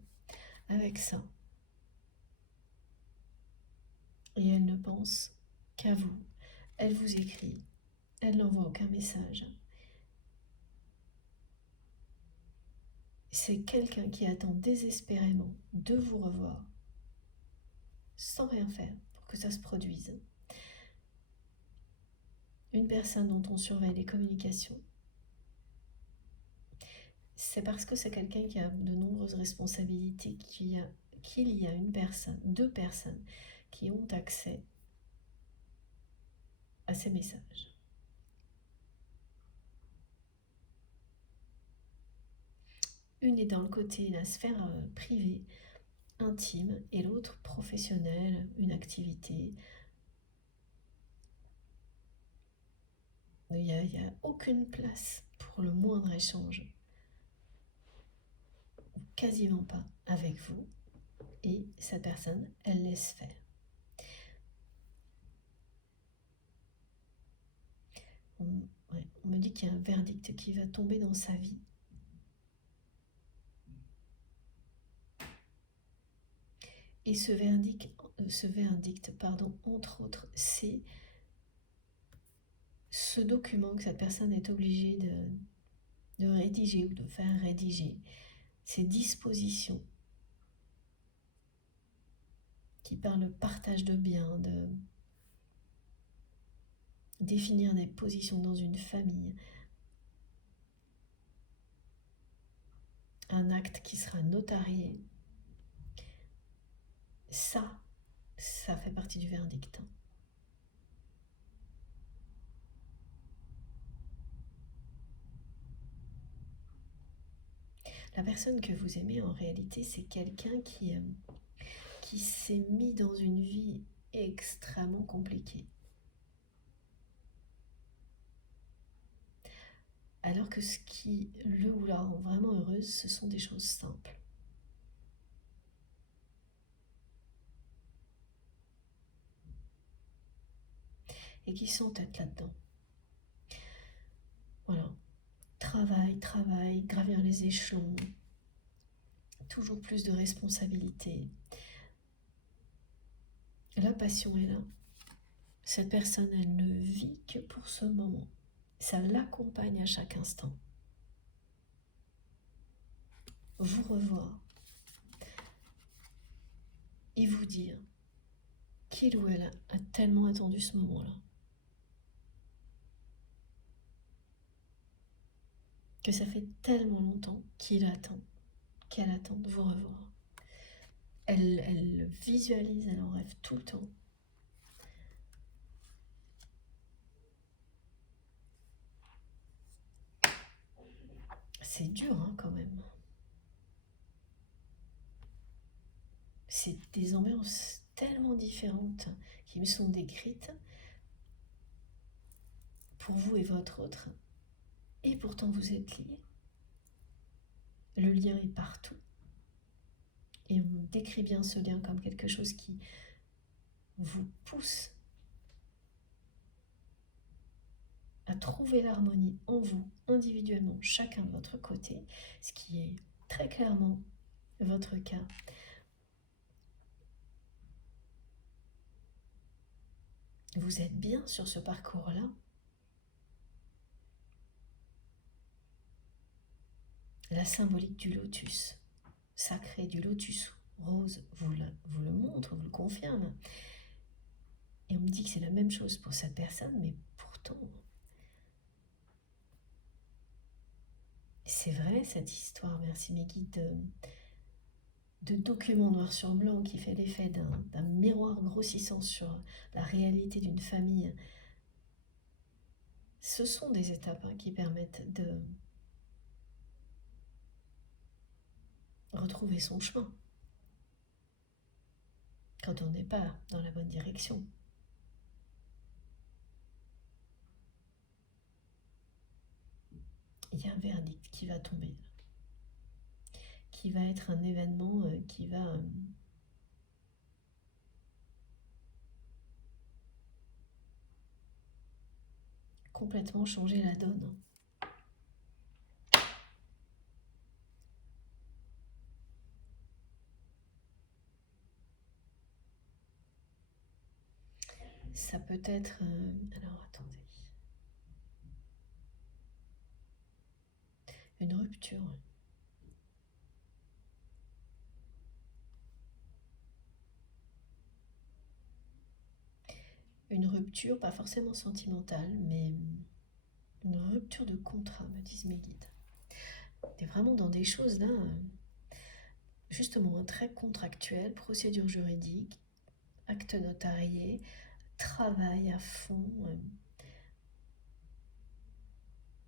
avec ça. Et elle ne pense qu'à vous. Elle vous écrit, elle n'envoie aucun message. C'est quelqu'un qui attend désespérément de vous revoir, sans rien faire pour que ça se produise. Une personne dont on surveille les communications. C'est parce que c'est quelqu'un qui a de nombreuses responsabilités qu'il y a deux personnes qui ont accès à ces messages. Une est dans le côté, la sphère privée, intime, et l'autre professionnelle, une activité. Il n'y a aucune place pour le moindre échange, quasiment pas, avec vous, et cette personne, elle laisse faire. On me dit qu'il y a un verdict qui va tomber dans sa vie. Et ce verdict, entre autres, c'est ce document que cette personne est obligée de rédiger ou de faire rédiger, ces dispositions qui parlent de partage de biens, de définir des positions dans une famille, un acte qui sera notarié. Ça fait partie du verdict. La personne que vous aimez, en réalité, c'est quelqu'un qui s'est mis dans une vie extrêmement compliquée. Alors que ce qui le ou la rend vraiment heureuse, ce sont des choses simples. Et qui s'entêtent là-dedans. Voilà. Travail, gravir les échelons, toujours plus de responsabilités. La passion est là. Cette personne, elle ne vit que pour ce moment. Ça l'accompagne à chaque instant. Vous revoir et vous dire qu'il ou elle a tellement attendu ce moment-là. Que ça fait tellement longtemps qu'elle attend de vous revoir. Elle visualise, elle en rêve tout le temps. C'est dur quand même. C'est des ambiances tellement différentes qui me sont décrites pour vous et votre autre. Et pourtant vous êtes liés. Le lien est partout. Et on décrit bien ce lien comme quelque chose qui vous pousse à trouver l'harmonie en vous, individuellement, chacun de votre côté, ce qui est très clairement votre cas. Vous êtes bien sur ce parcours-là. La symbolique du lotus sacré, du lotus rose, vous le montre, vous le confirme. Et on me dit que c'est la même chose pour cette personne, mais pourtant, c'est vrai cette histoire, merci mes guides, de document noir sur blanc qui fait l'effet d'un miroir grossissant sur la réalité d'une famille. Ce sont des étapes qui permettent de retrouver son chemin quand on n'est pas dans la bonne direction. Il y a un verdict qui va tomber, qui va être un événement qui va complètement changer la donne. Ça peut être... alors attendez. Une rupture. Une rupture, pas forcément sentimentale, mais une rupture de contrat, me disent mes guides. On est vraiment dans des choses là, justement, très contractuelles, procédure juridique, acte notarié, travail à fond.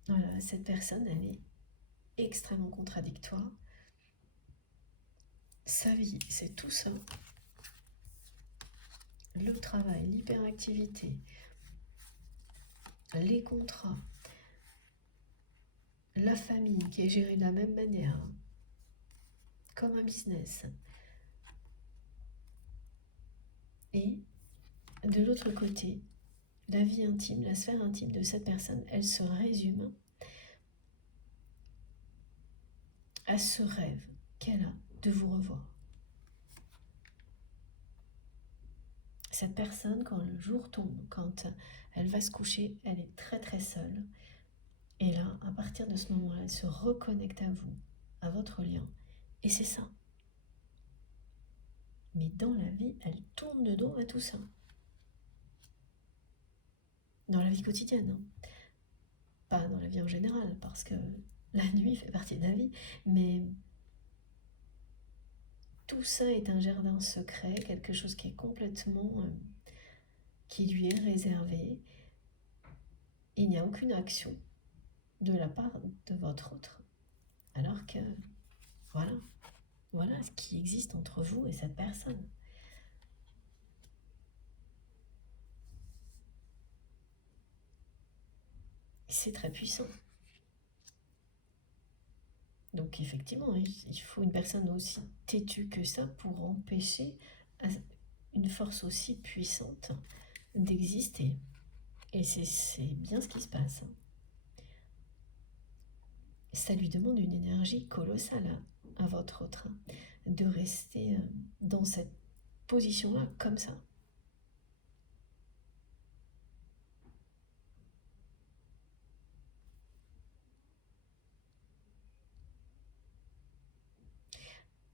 Voilà, cette personne, elle est extrêmement contradictoire. Sa vie, c'est tout ça. Le travail, l'hyperactivité, les contrats, la famille qui est gérée de la même manière, comme un business. Et de l'autre côté, la vie intime, la sphère intime de cette personne, elle se résume à ce rêve qu'elle a de vous revoir. Cette personne, quand le jour tombe, quand elle va se coucher, elle est très très seule. Et là, à partir de ce moment-là, elle se reconnecte à vous, à votre lien. Et c'est ça. Mais dans la vie, elle tourne de dos à tout ça. Dans la vie quotidienne, hein. Pas dans la vie en général, parce que la nuit fait partie de la vie, mais tout ça est un jardin secret, quelque chose qui est complètement... qui lui est réservé. Il n'y a aucune action de la part de votre autre. Alors que, voilà ce qui existe entre vous et cette personne. C'est très puissant. Donc effectivement, il faut une personne aussi têtue que ça pour empêcher une force aussi puissante d'exister. Et c'est bien ce qui se passe. Ça lui demande une énergie colossale à votre autre, de rester dans cette position-là comme ça.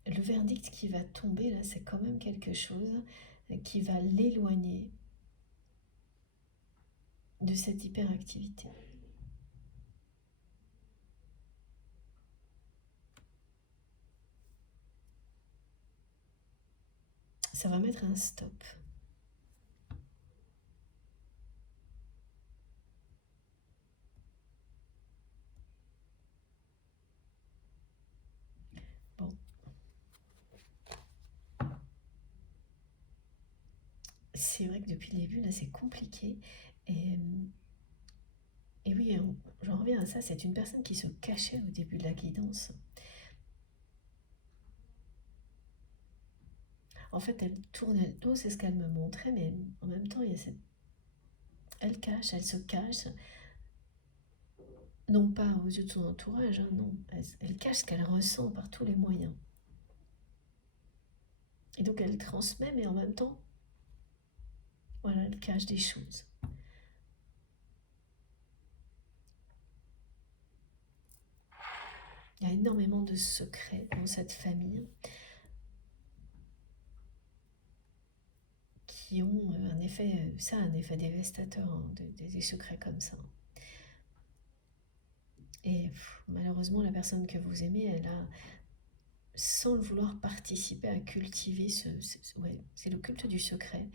Le verdict qui va tomber là, c'est quand même quelque chose qui va l'éloigner de cette hyperactivité. Ça va mettre un stop. Bon. C'est vrai que depuis le début, là, c'est compliqué. Et oui, j'en reviens à ça, c'est une personne qui se cachait au début de la guidance. En fait, elle tourne, c'est ce qu'elle me montrait, mais en même temps, il y a elle cache, elle se cache, non pas aux yeux de son entourage, hein, non, elle cache ce qu'elle ressent par tous les moyens. Et donc elle transmet, mais en même temps, voilà, elle cache des choses. Il y a énormément de secrets dans cette famille qui ont un effet, un effet dévastateur, hein, des secrets comme ça. Et malheureusement, la personne que vous aimez, elle a, sans le vouloir, participé à cultiver c'est le culte du secret,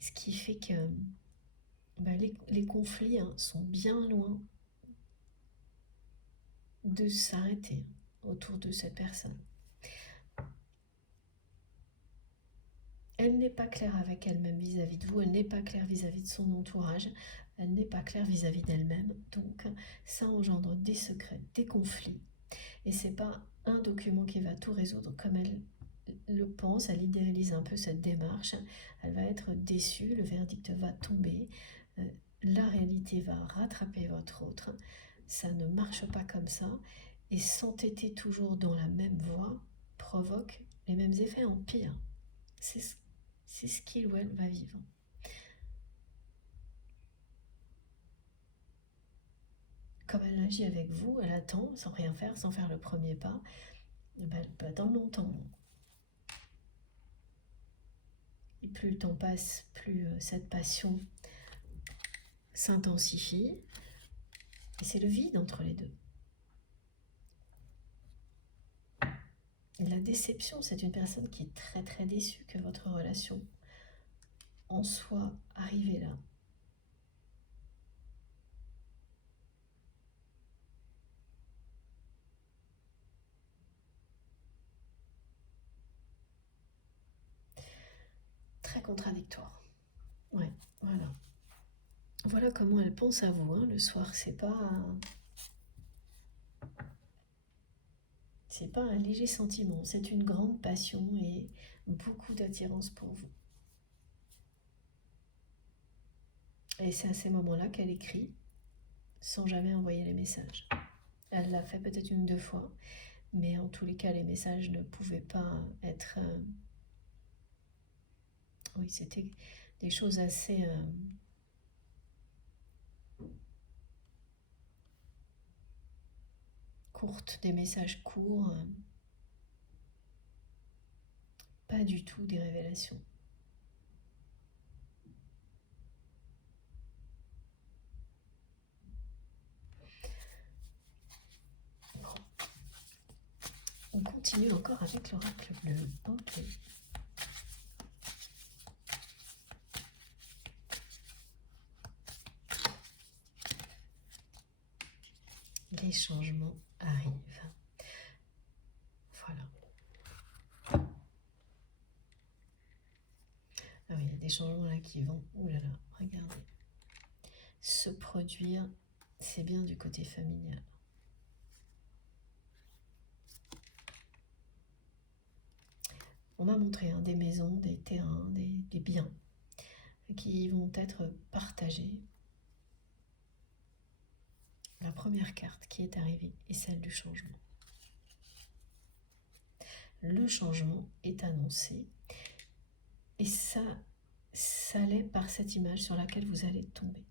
ce qui fait que les conflits, hein, sont bien loin de s'arrêter autour de cette personne. Elle n'est pas claire avec elle-même vis-à-vis de vous, elle n'est pas claire vis-à-vis de son entourage, elle n'est pas claire vis-à-vis d'elle-même, donc ça engendre des secrets, des conflits, et c'est pas un document qui va tout résoudre comme elle le pense, elle idéalise un peu cette démarche, elle va être déçue, le verdict va tomber, la réalité va rattraper votre autre, ça ne marche pas comme ça, et s'entêter toujours dans la même voie provoque les mêmes effets en pire. C'est ce qu'il ou elle va vivre. Comme elle agit avec vous, elle attend sans rien faire, sans faire le premier pas, elle peut attendre longtemps. Et plus le temps passe, plus cette passion s'intensifie. Et c'est le vide entre les deux. Et la déception, c'est une personne qui est très très déçue que votre relation en soit arrivée là. Très contradictoire. Ouais, voilà. Voilà comment elle pense à vous, hein. Le soir, c'est pas un léger sentiment, c'est une grande passion et beaucoup d'attirance pour vous. Et c'est à ces moments-là qu'elle écrit, sans jamais envoyer les messages. Elle l'a fait peut-être une ou deux fois, mais en tous les cas, les messages ne pouvaient pas être... Oui, c'était des choses assez... courtes, des messages courts, pas du tout des révélations. Bon. On continue encore avec l'oracle bleu. Ok. Les changements arrivent. Voilà. Ah oui, il y a des changements là qui vont, oh là là, regardez, se produire, c'est bien du côté familial. On m'a montré des maisons, des terrains, des biens qui vont être partagés. La première carte qui est arrivée est celle du changement. Le changement est annoncé et ça l'est par cette image sur laquelle vous allez tomber.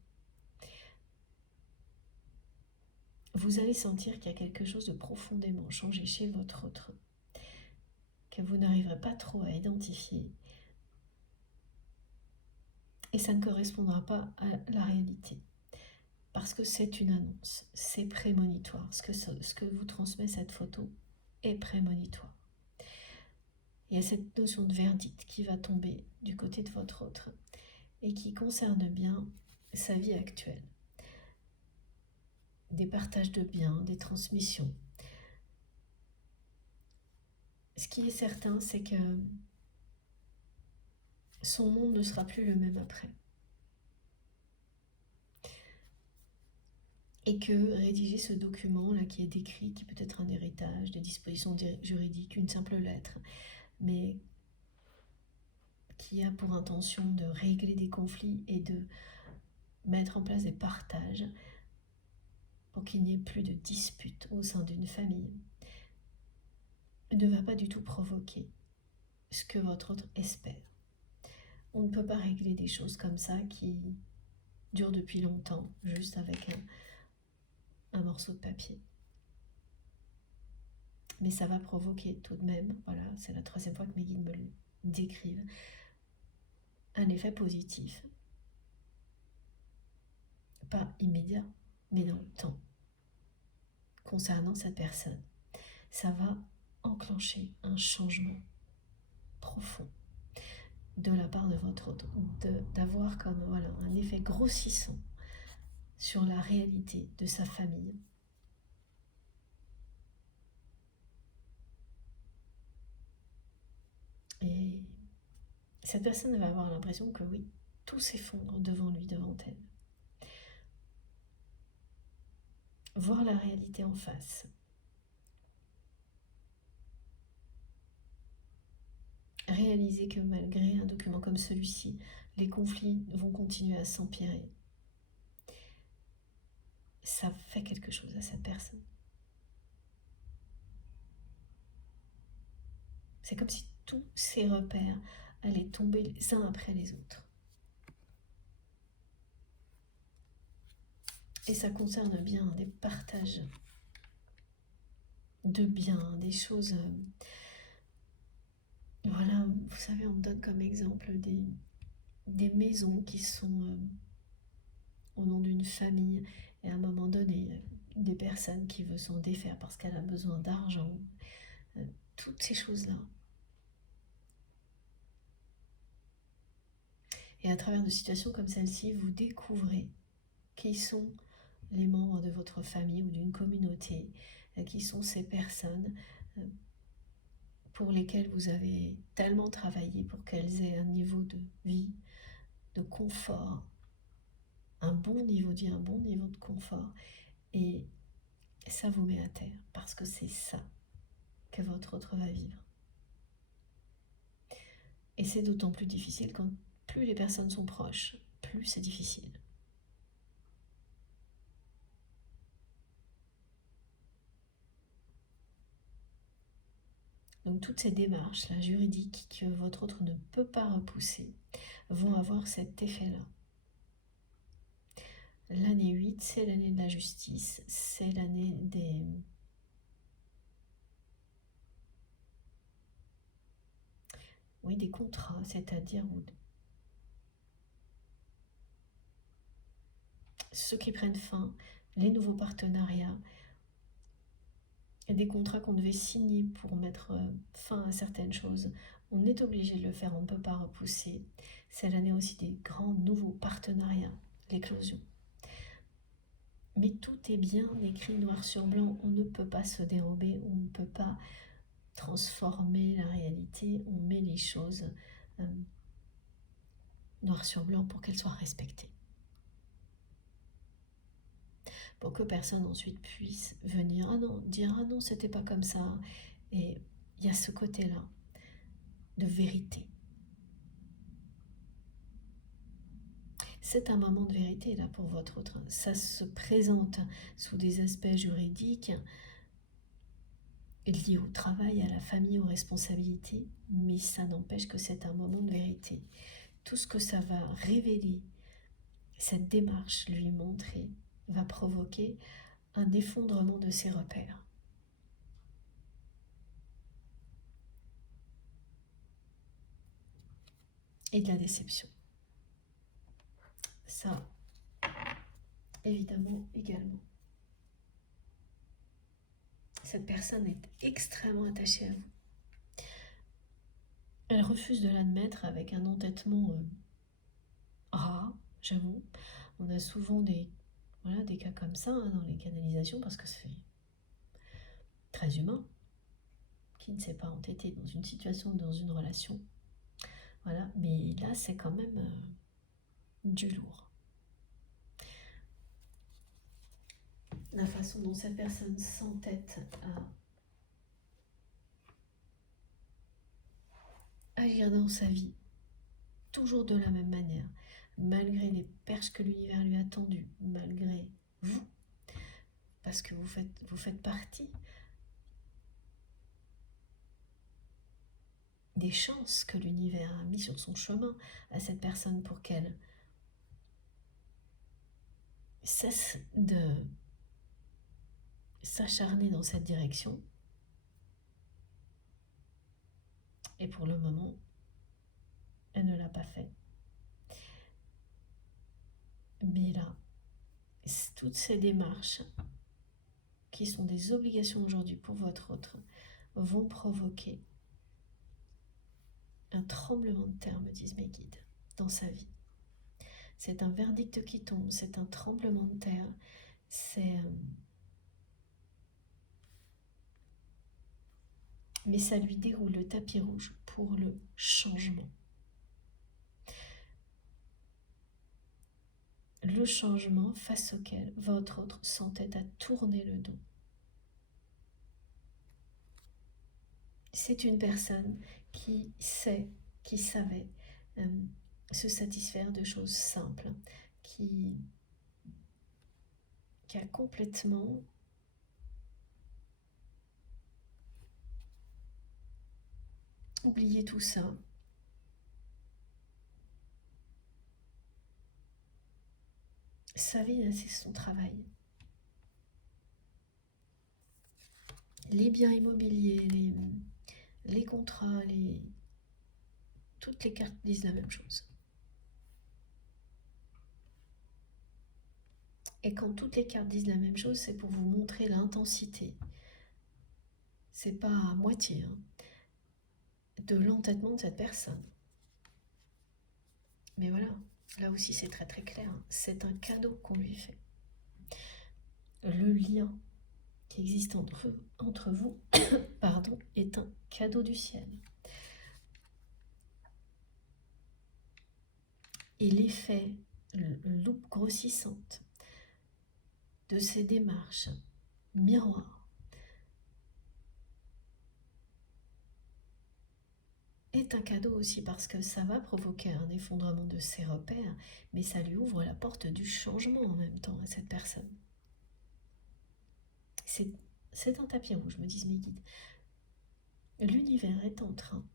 Vous allez sentir qu'il y a quelque chose de profondément changé chez votre autre, que vous n'arriverez pas trop à identifier. Et ça ne correspondra pas à la réalité. Parce que c'est une annonce, c'est prémonitoire. Ce que vous transmet cette photo est prémonitoire. Il y a cette notion de verdict qui va tomber du côté de votre autre et qui concerne bien sa vie actuelle. Des partages de biens, des transmissions. Ce qui est certain, c'est que son monde ne sera plus le même après. Et que rédiger ce document-là qui est décrit, qui peut être un héritage, des dispositions juridiques, une simple lettre, mais qui a pour intention de régler des conflits et de mettre en place des partages pour qu'il n'y ait plus de disputes au sein d'une famille, ne va pas du tout provoquer ce que votre autre espère. On ne peut pas régler des choses comme ça qui durent depuis longtemps, juste avec un morceau de papier. Mais ça va provoquer tout de même, voilà, c'est la 3e fois que mes guides me le décrivent, un effet positif. Pas immédiat, mais dans le temps. Concernant cette personne, ça va enclencher un changement profond de la part de votre autre, d'avoir comme voilà, un effet grossissant sur la réalité de sa famille. Et cette personne va avoir l'impression que oui, tout s'effondre devant lui, devant elle. Voir la réalité en face. Réaliser que malgré un document comme celui-ci, les conflits vont continuer à s'empirer. Ça fait quelque chose à cette personne. C'est comme si tous ces repères allaient tomber les uns après les autres. Et ça concerne bien des partages de biens, des choses... voilà, vous savez, on me donne comme exemple des maisons qui sont au nom d'une famille, et à un moment donné, des personnes qui veulent s'en défaire parce qu'elle a besoin d'argent, toutes ces choses-là. Et à travers de situations comme celle-ci, vous découvrez qui sont les membres de votre famille ou d'une communauté, qui sont ces personnes pour lesquelles vous avez tellement travaillé pour qu'elles aient un niveau de vie, de confort, un bon niveau de vie, un bon niveau de confort. Et ça vous met à terre parce que c'est ça que votre autre va vivre. Et c'est d'autant plus difficile quand plus les personnes sont proches, plus c'est difficile. Donc toutes ces démarches-là juridiques que votre autre ne peut pas repousser vont avoir cet effet-là. L'année 8, c'est l'année de la justice, c'est l'année des contrats, c'est-à-dire ceux qui prennent fin, les nouveaux partenariats, et des contrats qu'on devait signer pour mettre fin à certaines choses. On est obligé de le faire, on ne peut pas repousser. C'est l'année aussi des grands nouveaux partenariats, l'éclosion. Mais tout est bien écrit noir sur blanc, on ne peut pas se dérober, on ne peut pas transformer la réalité, on met les choses noir sur blanc pour qu'elles soient respectées. Pour que personne ensuite puisse venir dire ah non, c'était pas comme ça. Et il y a ce côté-là de vérité. C'est un moment de vérité là pour votre autre. Ça se présente sous des aspects juridiques liés au travail, à la famille, aux responsabilités, mais ça n'empêche que c'est un moment de vérité. Tout ce que ça va révéler, cette démarche lui montrer, va provoquer un effondrement de ses repères. Et de la déception. Ça, évidemment, également. Cette personne est extrêmement attachée à vous. Elle refuse de l'admettre avec un entêtement rare, j'avoue. On a souvent des cas comme ça dans les canalisations parce que c'est très humain. Qui ne s'est pas entêté dans une situation ou dans une relation. Voilà, mais là c'est quand même du lourd. La façon dont cette personne s'entête à agir dans sa vie toujours de la même manière, malgré les perches que l'univers lui a tendues, malgré vous, parce que vous faites partie des chances que l'univers a mis sur son chemin à cette personne pour qu'elle cesse de s'acharner dans cette direction. Et pour le moment, elle ne l'a pas fait. Mais là, toutes ces démarches qui sont des obligations aujourd'hui pour votre autre vont provoquer un tremblement de terre, me disent mes guides, dans sa vie. C'est un verdict qui tombe, c'est un tremblement de terre, mais ça lui déroule le tapis rouge pour le changement. Le changement face auquel votre autre s'entête à tourner le dos. C'est une personne qui savait se satisfaire de choses simples, qui a complètement oublié tout ça. Sa vie, c'est son travail. Les biens immobiliers, les contrats, toutes les cartes disent la même chose. Et quand toutes les cartes disent la même chose, c'est pour vous montrer l'intensité. C'est pas à moitié de l'entêtement de cette personne. Mais voilà, là aussi c'est très très clair. C'est un cadeau qu'on lui fait. Le lien qui existe entre vous pardon, est un cadeau du ciel. Et l'effet, loupe grossissante de ces démarches miroirs est un cadeau aussi parce que ça va provoquer un effondrement de ses repères, mais ça lui ouvre la porte du changement en même temps à cette personne. C'est un tapis rouge, me disent mes guides. L'univers est en train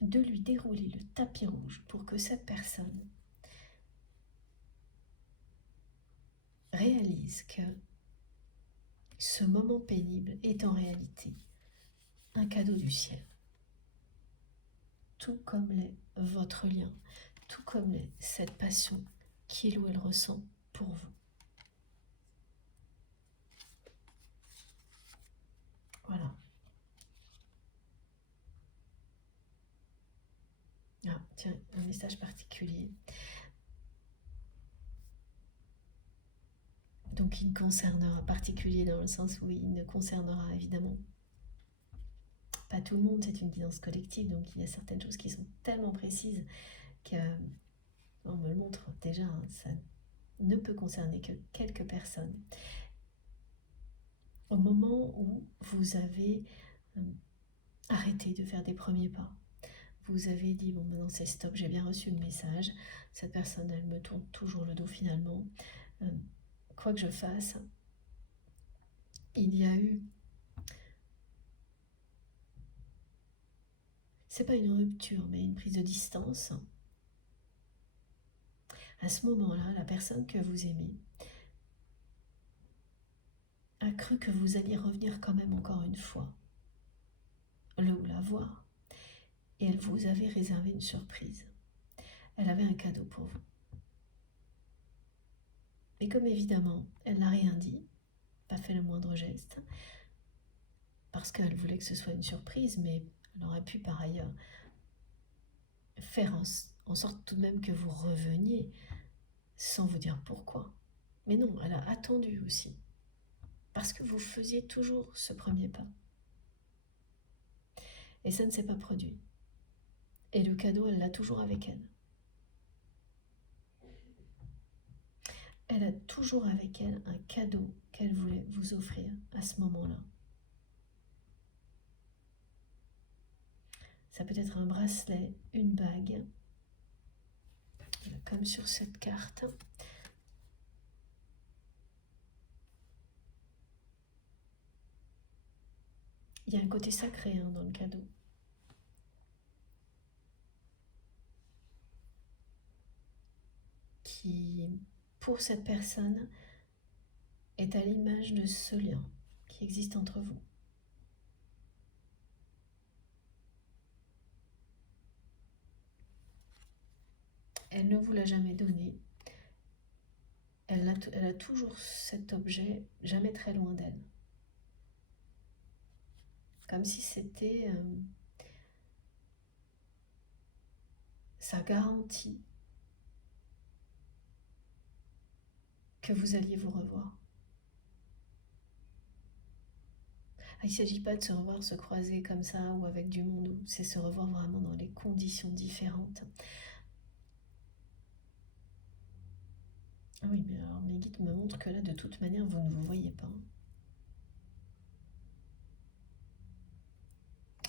de lui dérouler le tapis rouge pour que cette personne réalise que ce moment pénible est en réalité un cadeau du ciel. Tout comme l'est votre lien, tout comme l'est cette passion qu'il ou elle ressent pour vous. Voilà. Ah, tiens, un message particulier. Donc il ne concernera, particulier dans le sens où il ne concernera évidemment pas tout le monde, c'est une guidance collective, donc il y a certaines choses qui sont tellement précises qu'on me le montre déjà, ça ne peut concerner que quelques personnes. Au moment où vous avez arrêté de faire des premiers pas, vous avez dit, bon maintenant c'est stop, j'ai bien reçu le message, cette personne elle me tourne toujours le dos finalement, quoi que je fasse, il y a eu, c'est pas une rupture mais une prise de distance. À ce moment-là, la personne que vous aimez a cru que vous alliez revenir quand même encore une fois, le ou la voir, et elle vous avait réservé une surprise. Elle avait un cadeau pour vous. Et comme évidemment, elle n'a rien dit, pas fait le moindre geste, parce qu'elle voulait que ce soit une surprise, mais elle aurait pu par ailleurs faire en sorte tout de même que vous reveniez sans vous dire pourquoi. Mais non, elle a attendu aussi, parce que vous faisiez toujours ce premier pas. Et ça ne s'est pas produit. Et le cadeau, elle l'a toujours avec elle. Elle a toujours avec elle un cadeau qu'elle voulait vous offrir à ce moment-là. Ça peut être un bracelet, une bague, comme sur cette carte. Il y a un côté sacré dans le cadeau. Qui, pour cette personne, est à l'image de ce lien qui existe entre vous. Elle ne vous l'a jamais donné. Elle a toujours cet objet, jamais très loin d'elle. Comme si c'était sa garantie que vous alliez vous revoir. Il ne s'agit pas de se revoir, se croiser comme ça ou avec du monde, c'est se revoir vraiment dans des conditions différentes. Ah oui, mais alors mes guides me montrent que là, de toute manière, vous ne vous voyez pas.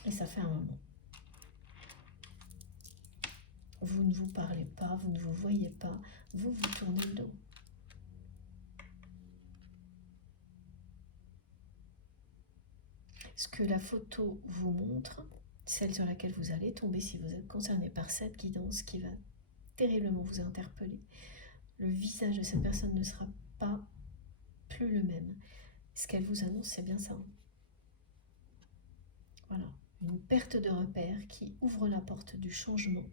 Et ça fait un moment. Vous ne vous parlez pas, vous ne vous voyez pas, vous vous tournez le dos. Ce que la photo vous montre, celle sur laquelle vous allez tomber si vous êtes concerné par cette guidance qui va terriblement vous interpeller. Le visage de cette personne ne sera pas plus le même. Ce qu'elle vous annonce, c'est bien ça. Voilà, une perte de repère qui ouvre la porte du changement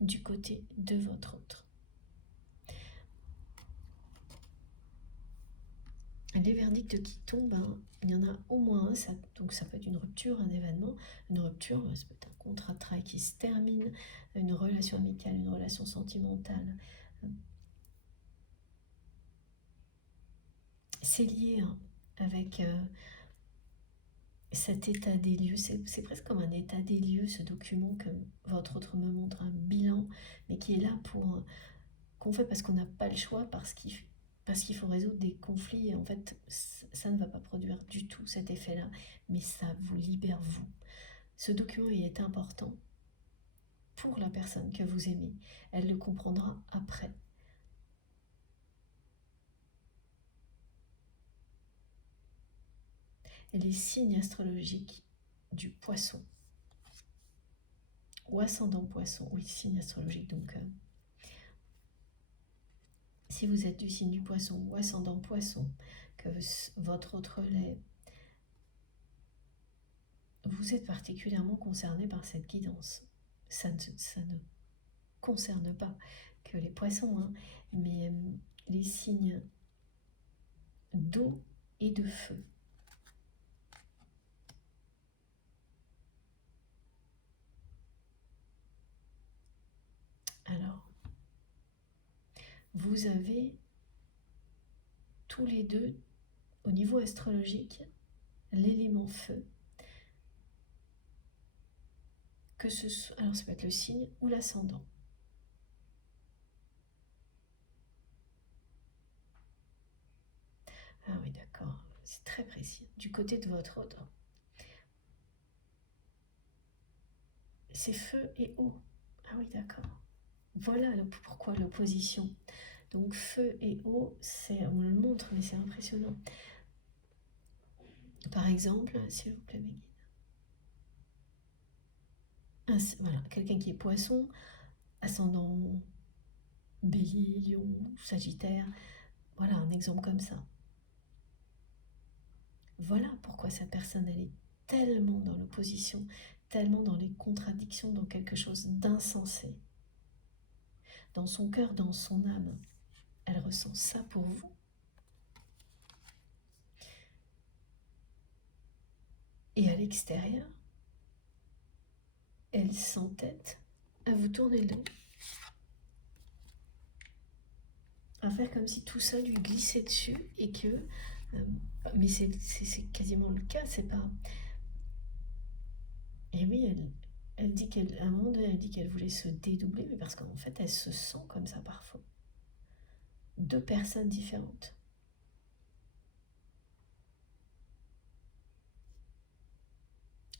du côté de votre autre. Les verdicts qui tombent, il y en a au moins un, donc ça peut être une rupture, un événement, une rupture, ça peut être un contrat de travail qui se termine, une relation amicale, une relation sentimentale. C'est lié avec cet état des lieux, c'est presque comme un état des lieux, ce document que votre autre me montre, un bilan, mais qui est là pour qu'on fait parce qu'on n'a pas le choix, parce qu'il faut résoudre des conflits, et en fait, ça ne va pas produire du tout cet effet-là, mais ça vous libère vous. Ce document, il est important pour la personne que vous aimez. Elle le comprendra après. Et les signes astrologiques du poisson, ou ascendant poisson, oui, signe astrologique, donc si vous êtes du signe du poisson ou ascendant poisson, que votre autre l'est, vous êtes particulièrement concerné par cette guidance. Ça ne concerne pas que les poissons, mais les signes d'eau et de feu. Alors, vous avez tous les deux, au niveau astrologique, l'élément feu. Que ce soit, alors ça peut être le signe ou l'ascendant. Ah oui, d'accord, c'est très précis. Du côté de votre autre, c'est feu et eau. Ah oui, d'accord. Voilà pourquoi l'opposition. Donc feu et eau, on le montre, mais c'est impressionnant. Par exemple, s'il vous plaît, mes guides. Voilà, quelqu'un qui est poisson, ascendant bélier, lion, sagittaire. Voilà, un exemple comme ça. Voilà pourquoi cette personne, elle est tellement dans l'opposition, tellement dans les contradictions, dans quelque chose d'insensé. Dans son cœur, dans son âme, elle ressent ça pour vous. Et à l'extérieur, elle s'entête à vous tourner le dos, à faire comme si tout ça lui glissait dessus et que... mais c'est quasiment le cas, c'est pas... Et oui, elle dit qu'à un moment donné, elle dit qu'elle voulait se dédoubler, mais parce qu'en fait, elle se sent comme ça parfois. Deux personnes différentes.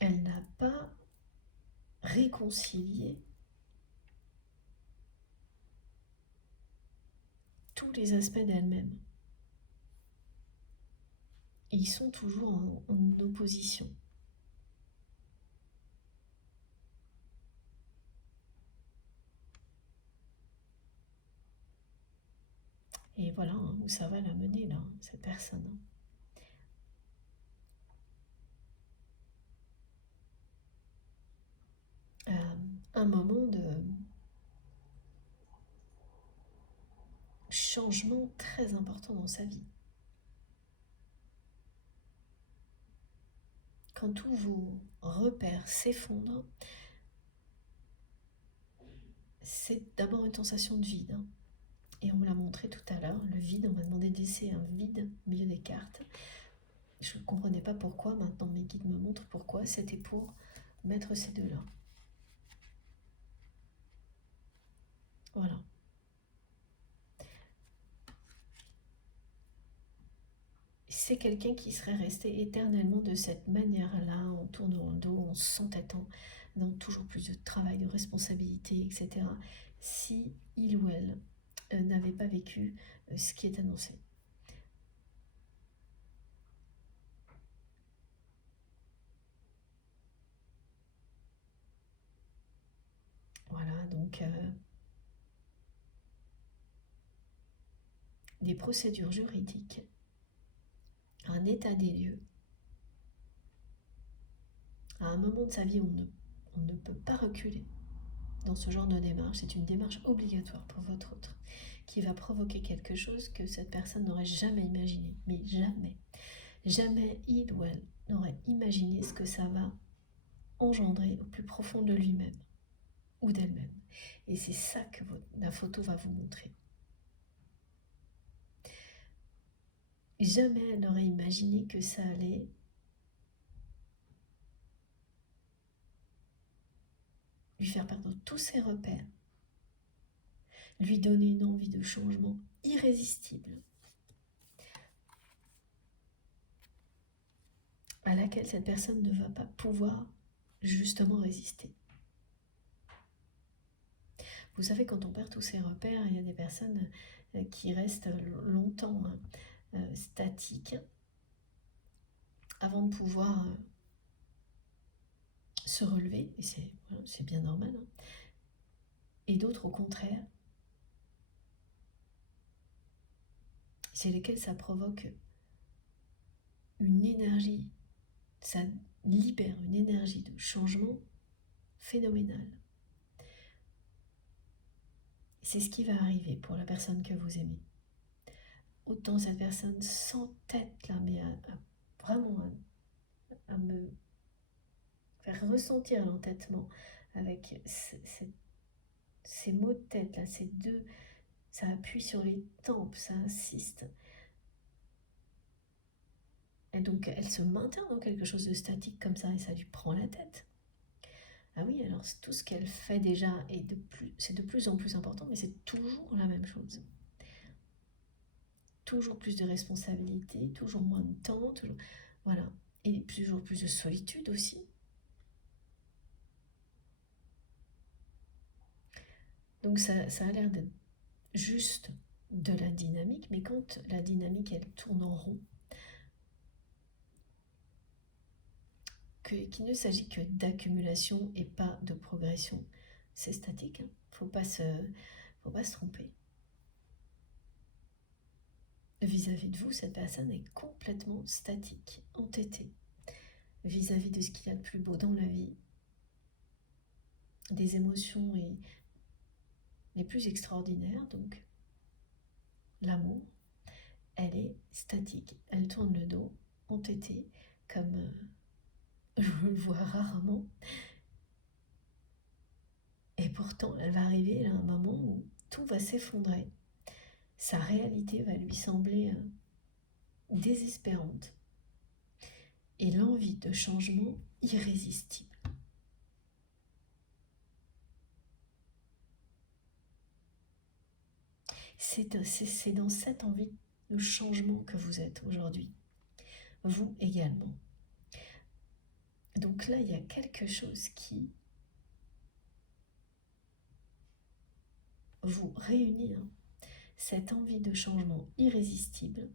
Elle n'a pas réconcilier tous les aspects d'elle-même. Ils sont toujours en opposition. Et voilà où ça va la mener, là, cette personne. Un moment de changement très important dans sa vie. Quand tous vos repères s'effondrent, c'est d'abord une sensation de vide. Et on me l'a montré tout à l'heure, le vide, on m'a demandé de laisser un vide au milieu des cartes. Je ne comprenais pas pourquoi, maintenant mes guides me montrent pourquoi, c'était pour mettre ces deux-là. Voilà. C'est quelqu'un qui serait resté éternellement de cette manière-là, en tournant le dos, en s'entêtant dans toujours plus de travail, de responsabilité, etc. Si il ou elle n'avait pas vécu ce qui est annoncé. Voilà, donc des procédures juridiques, un état des lieux. À un moment de sa vie, on ne peut pas reculer dans ce genre de démarche. C'est une démarche obligatoire pour votre autre, qui va provoquer quelque chose que cette personne n'aurait jamais imaginé. Mais jamais. Jamais il ou elle n'aurait imaginé ce que ça va engendrer au plus profond de lui-même ou d'elle-même. Et c'est ça que la photo va vous montrer. Jamais elle n'aurait imaginé que ça allait lui faire perdre tous ses repères, lui donner une envie de changement irrésistible, à laquelle cette personne ne va pas pouvoir justement résister. Vous savez, quand on perd tous ses repères, il y a des personnes qui restent longtemps statiques avant de pouvoir se relever, et c'est bien normal. Et d'autres, au contraire, c'est lesquels ça provoque une énergie, ça libère une énergie de changement phénoménale. C'est ce qui va arriver pour la personne que vous aimez. Autant cette personne s'entête là, mais vraiment à me faire ressentir l'entêtement avec ces maux de tête là, ces deux, ça appuie sur les tempes, ça insiste. Et donc elle se maintient dans quelque chose de statique comme ça et ça lui prend la tête. Ah oui, alors tout ce qu'elle fait déjà c'est de plus en plus important, mais c'est toujours la même chose. Toujours plus de responsabilités, toujours moins de temps, voilà. Et toujours plus de solitude aussi. Donc ça a l'air d'être juste de la dynamique, mais quand la dynamique elle tourne en rond, qu'il ne s'agit que d'accumulation et pas de progression, c'est statique, hein. Faut pas se tromper. Vis-à-vis de vous, cette personne est complètement statique, entêtée, vis-à-vis de ce qu'il y a de plus beau dans la vie, des émotions les plus extraordinaires, donc l'amour, elle est statique, elle tourne le dos, entêtée, comme je le vois rarement, et pourtant elle va arriver à un moment où tout va s'effondrer, sa réalité va lui sembler désespérante, et l'envie de changement irrésistible. C'est dans cette envie de changement que vous êtes aujourd'hui, vous également. Donc là, il y a quelque chose qui vous réunir cette envie de changement irrésistible.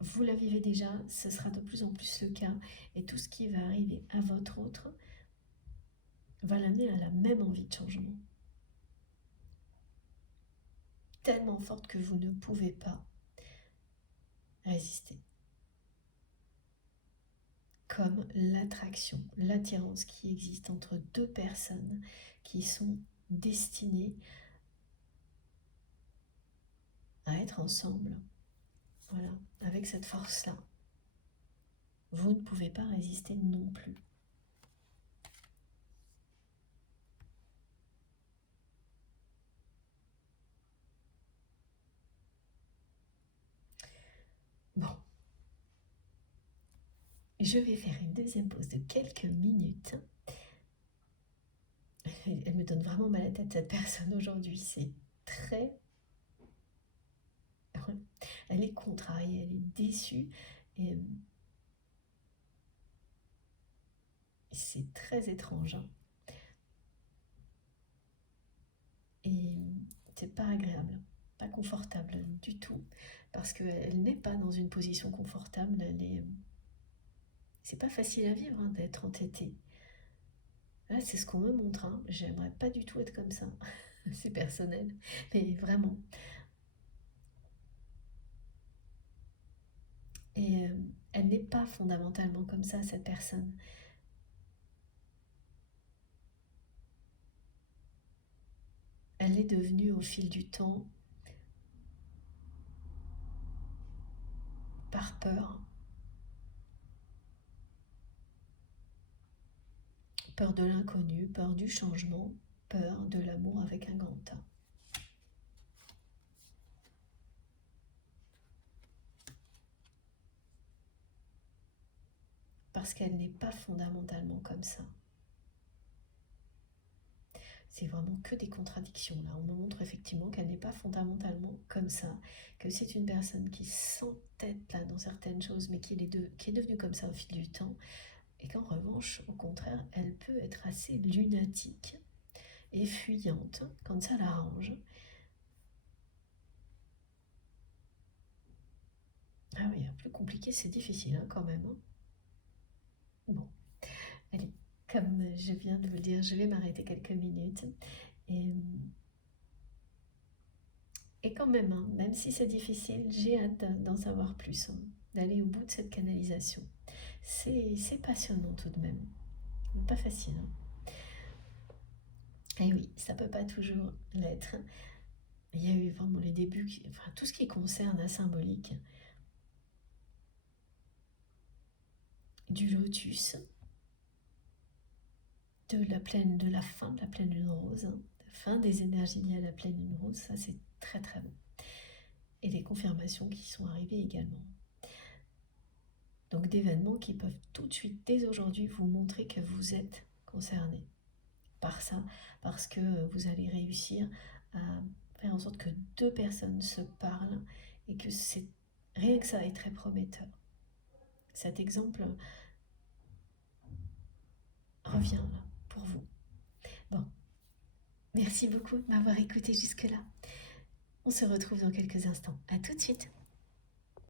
Vous la vivez déjà, ce sera de plus en plus le cas, et tout ce qui va arriver à votre autre va l'amener à la même envie de changement. Tellement forte que vous ne pouvez pas résister. Comme l'attraction, l'attirance qui existe entre deux personnes qui sont destinées à être ensemble. Voilà, avec cette force-là. Vous ne pouvez pas résister non plus. Bon. Je vais faire une deuxième pause de quelques minutes. Elle me donne vraiment mal à la tête, cette personne aujourd'hui. C'est très... Elle est contrariée, elle est déçue. Et c'est très étrange. Hein. Et c'est pas agréable, pas confortable du tout. Parce qu'elle n'est pas dans une position confortable. C'est pas facile à vivre hein, d'être entêtée. Là, c'est ce qu'on me montre. Hein. J'aimerais pas du tout être comme ça. C'est personnel. Mais vraiment. Et elle n'est pas fondamentalement comme ça, cette personne. Elle est devenue au fil du temps, par peur. Peur de l'inconnu, peur du changement, peur de l'amour avec un grand A. Parce qu'elle n'est pas fondamentalement comme ça. C'est vraiment que des contradictions là. On me montre effectivement qu'elle n'est pas fondamentalement comme ça, que c'est une personne qui s'entête là dans certaines choses, mais qui est devenue comme ça au fil du temps, et qu'en revanche, au contraire, elle peut être assez lunatique et fuyante quand ça l'arrange. Ah oui, plus compliqué, c'est difficile hein, quand même. Hein. Bon, allez, comme je viens de vous le dire, je vais m'arrêter quelques minutes. Et quand même, hein, même si c'est difficile, j'ai hâte d'en savoir plus, hein, d'aller au bout de cette canalisation. C'est passionnant tout de même, pas facile. Hein. Et oui, ça peut pas toujours l'être. Il y a eu vraiment les débuts, enfin tout ce qui concerne la symbolique du lotus, de la fin de la pleine lune rose, hein, la fin des énergies liées à la pleine lune rose, ça c'est très très bon. Et les confirmations qui sont arrivées également. Donc d'événements qui peuvent tout de suite, dès aujourd'hui, vous montrer que vous êtes concerné par ça, parce que vous allez réussir à faire en sorte que deux personnes se parlent et que c'est rien que ça est très prometteur. Cet exemple revient là pour vous. Bon, merci beaucoup de m'avoir écouté jusque-là. On se retrouve dans quelques instants. À tout de suite.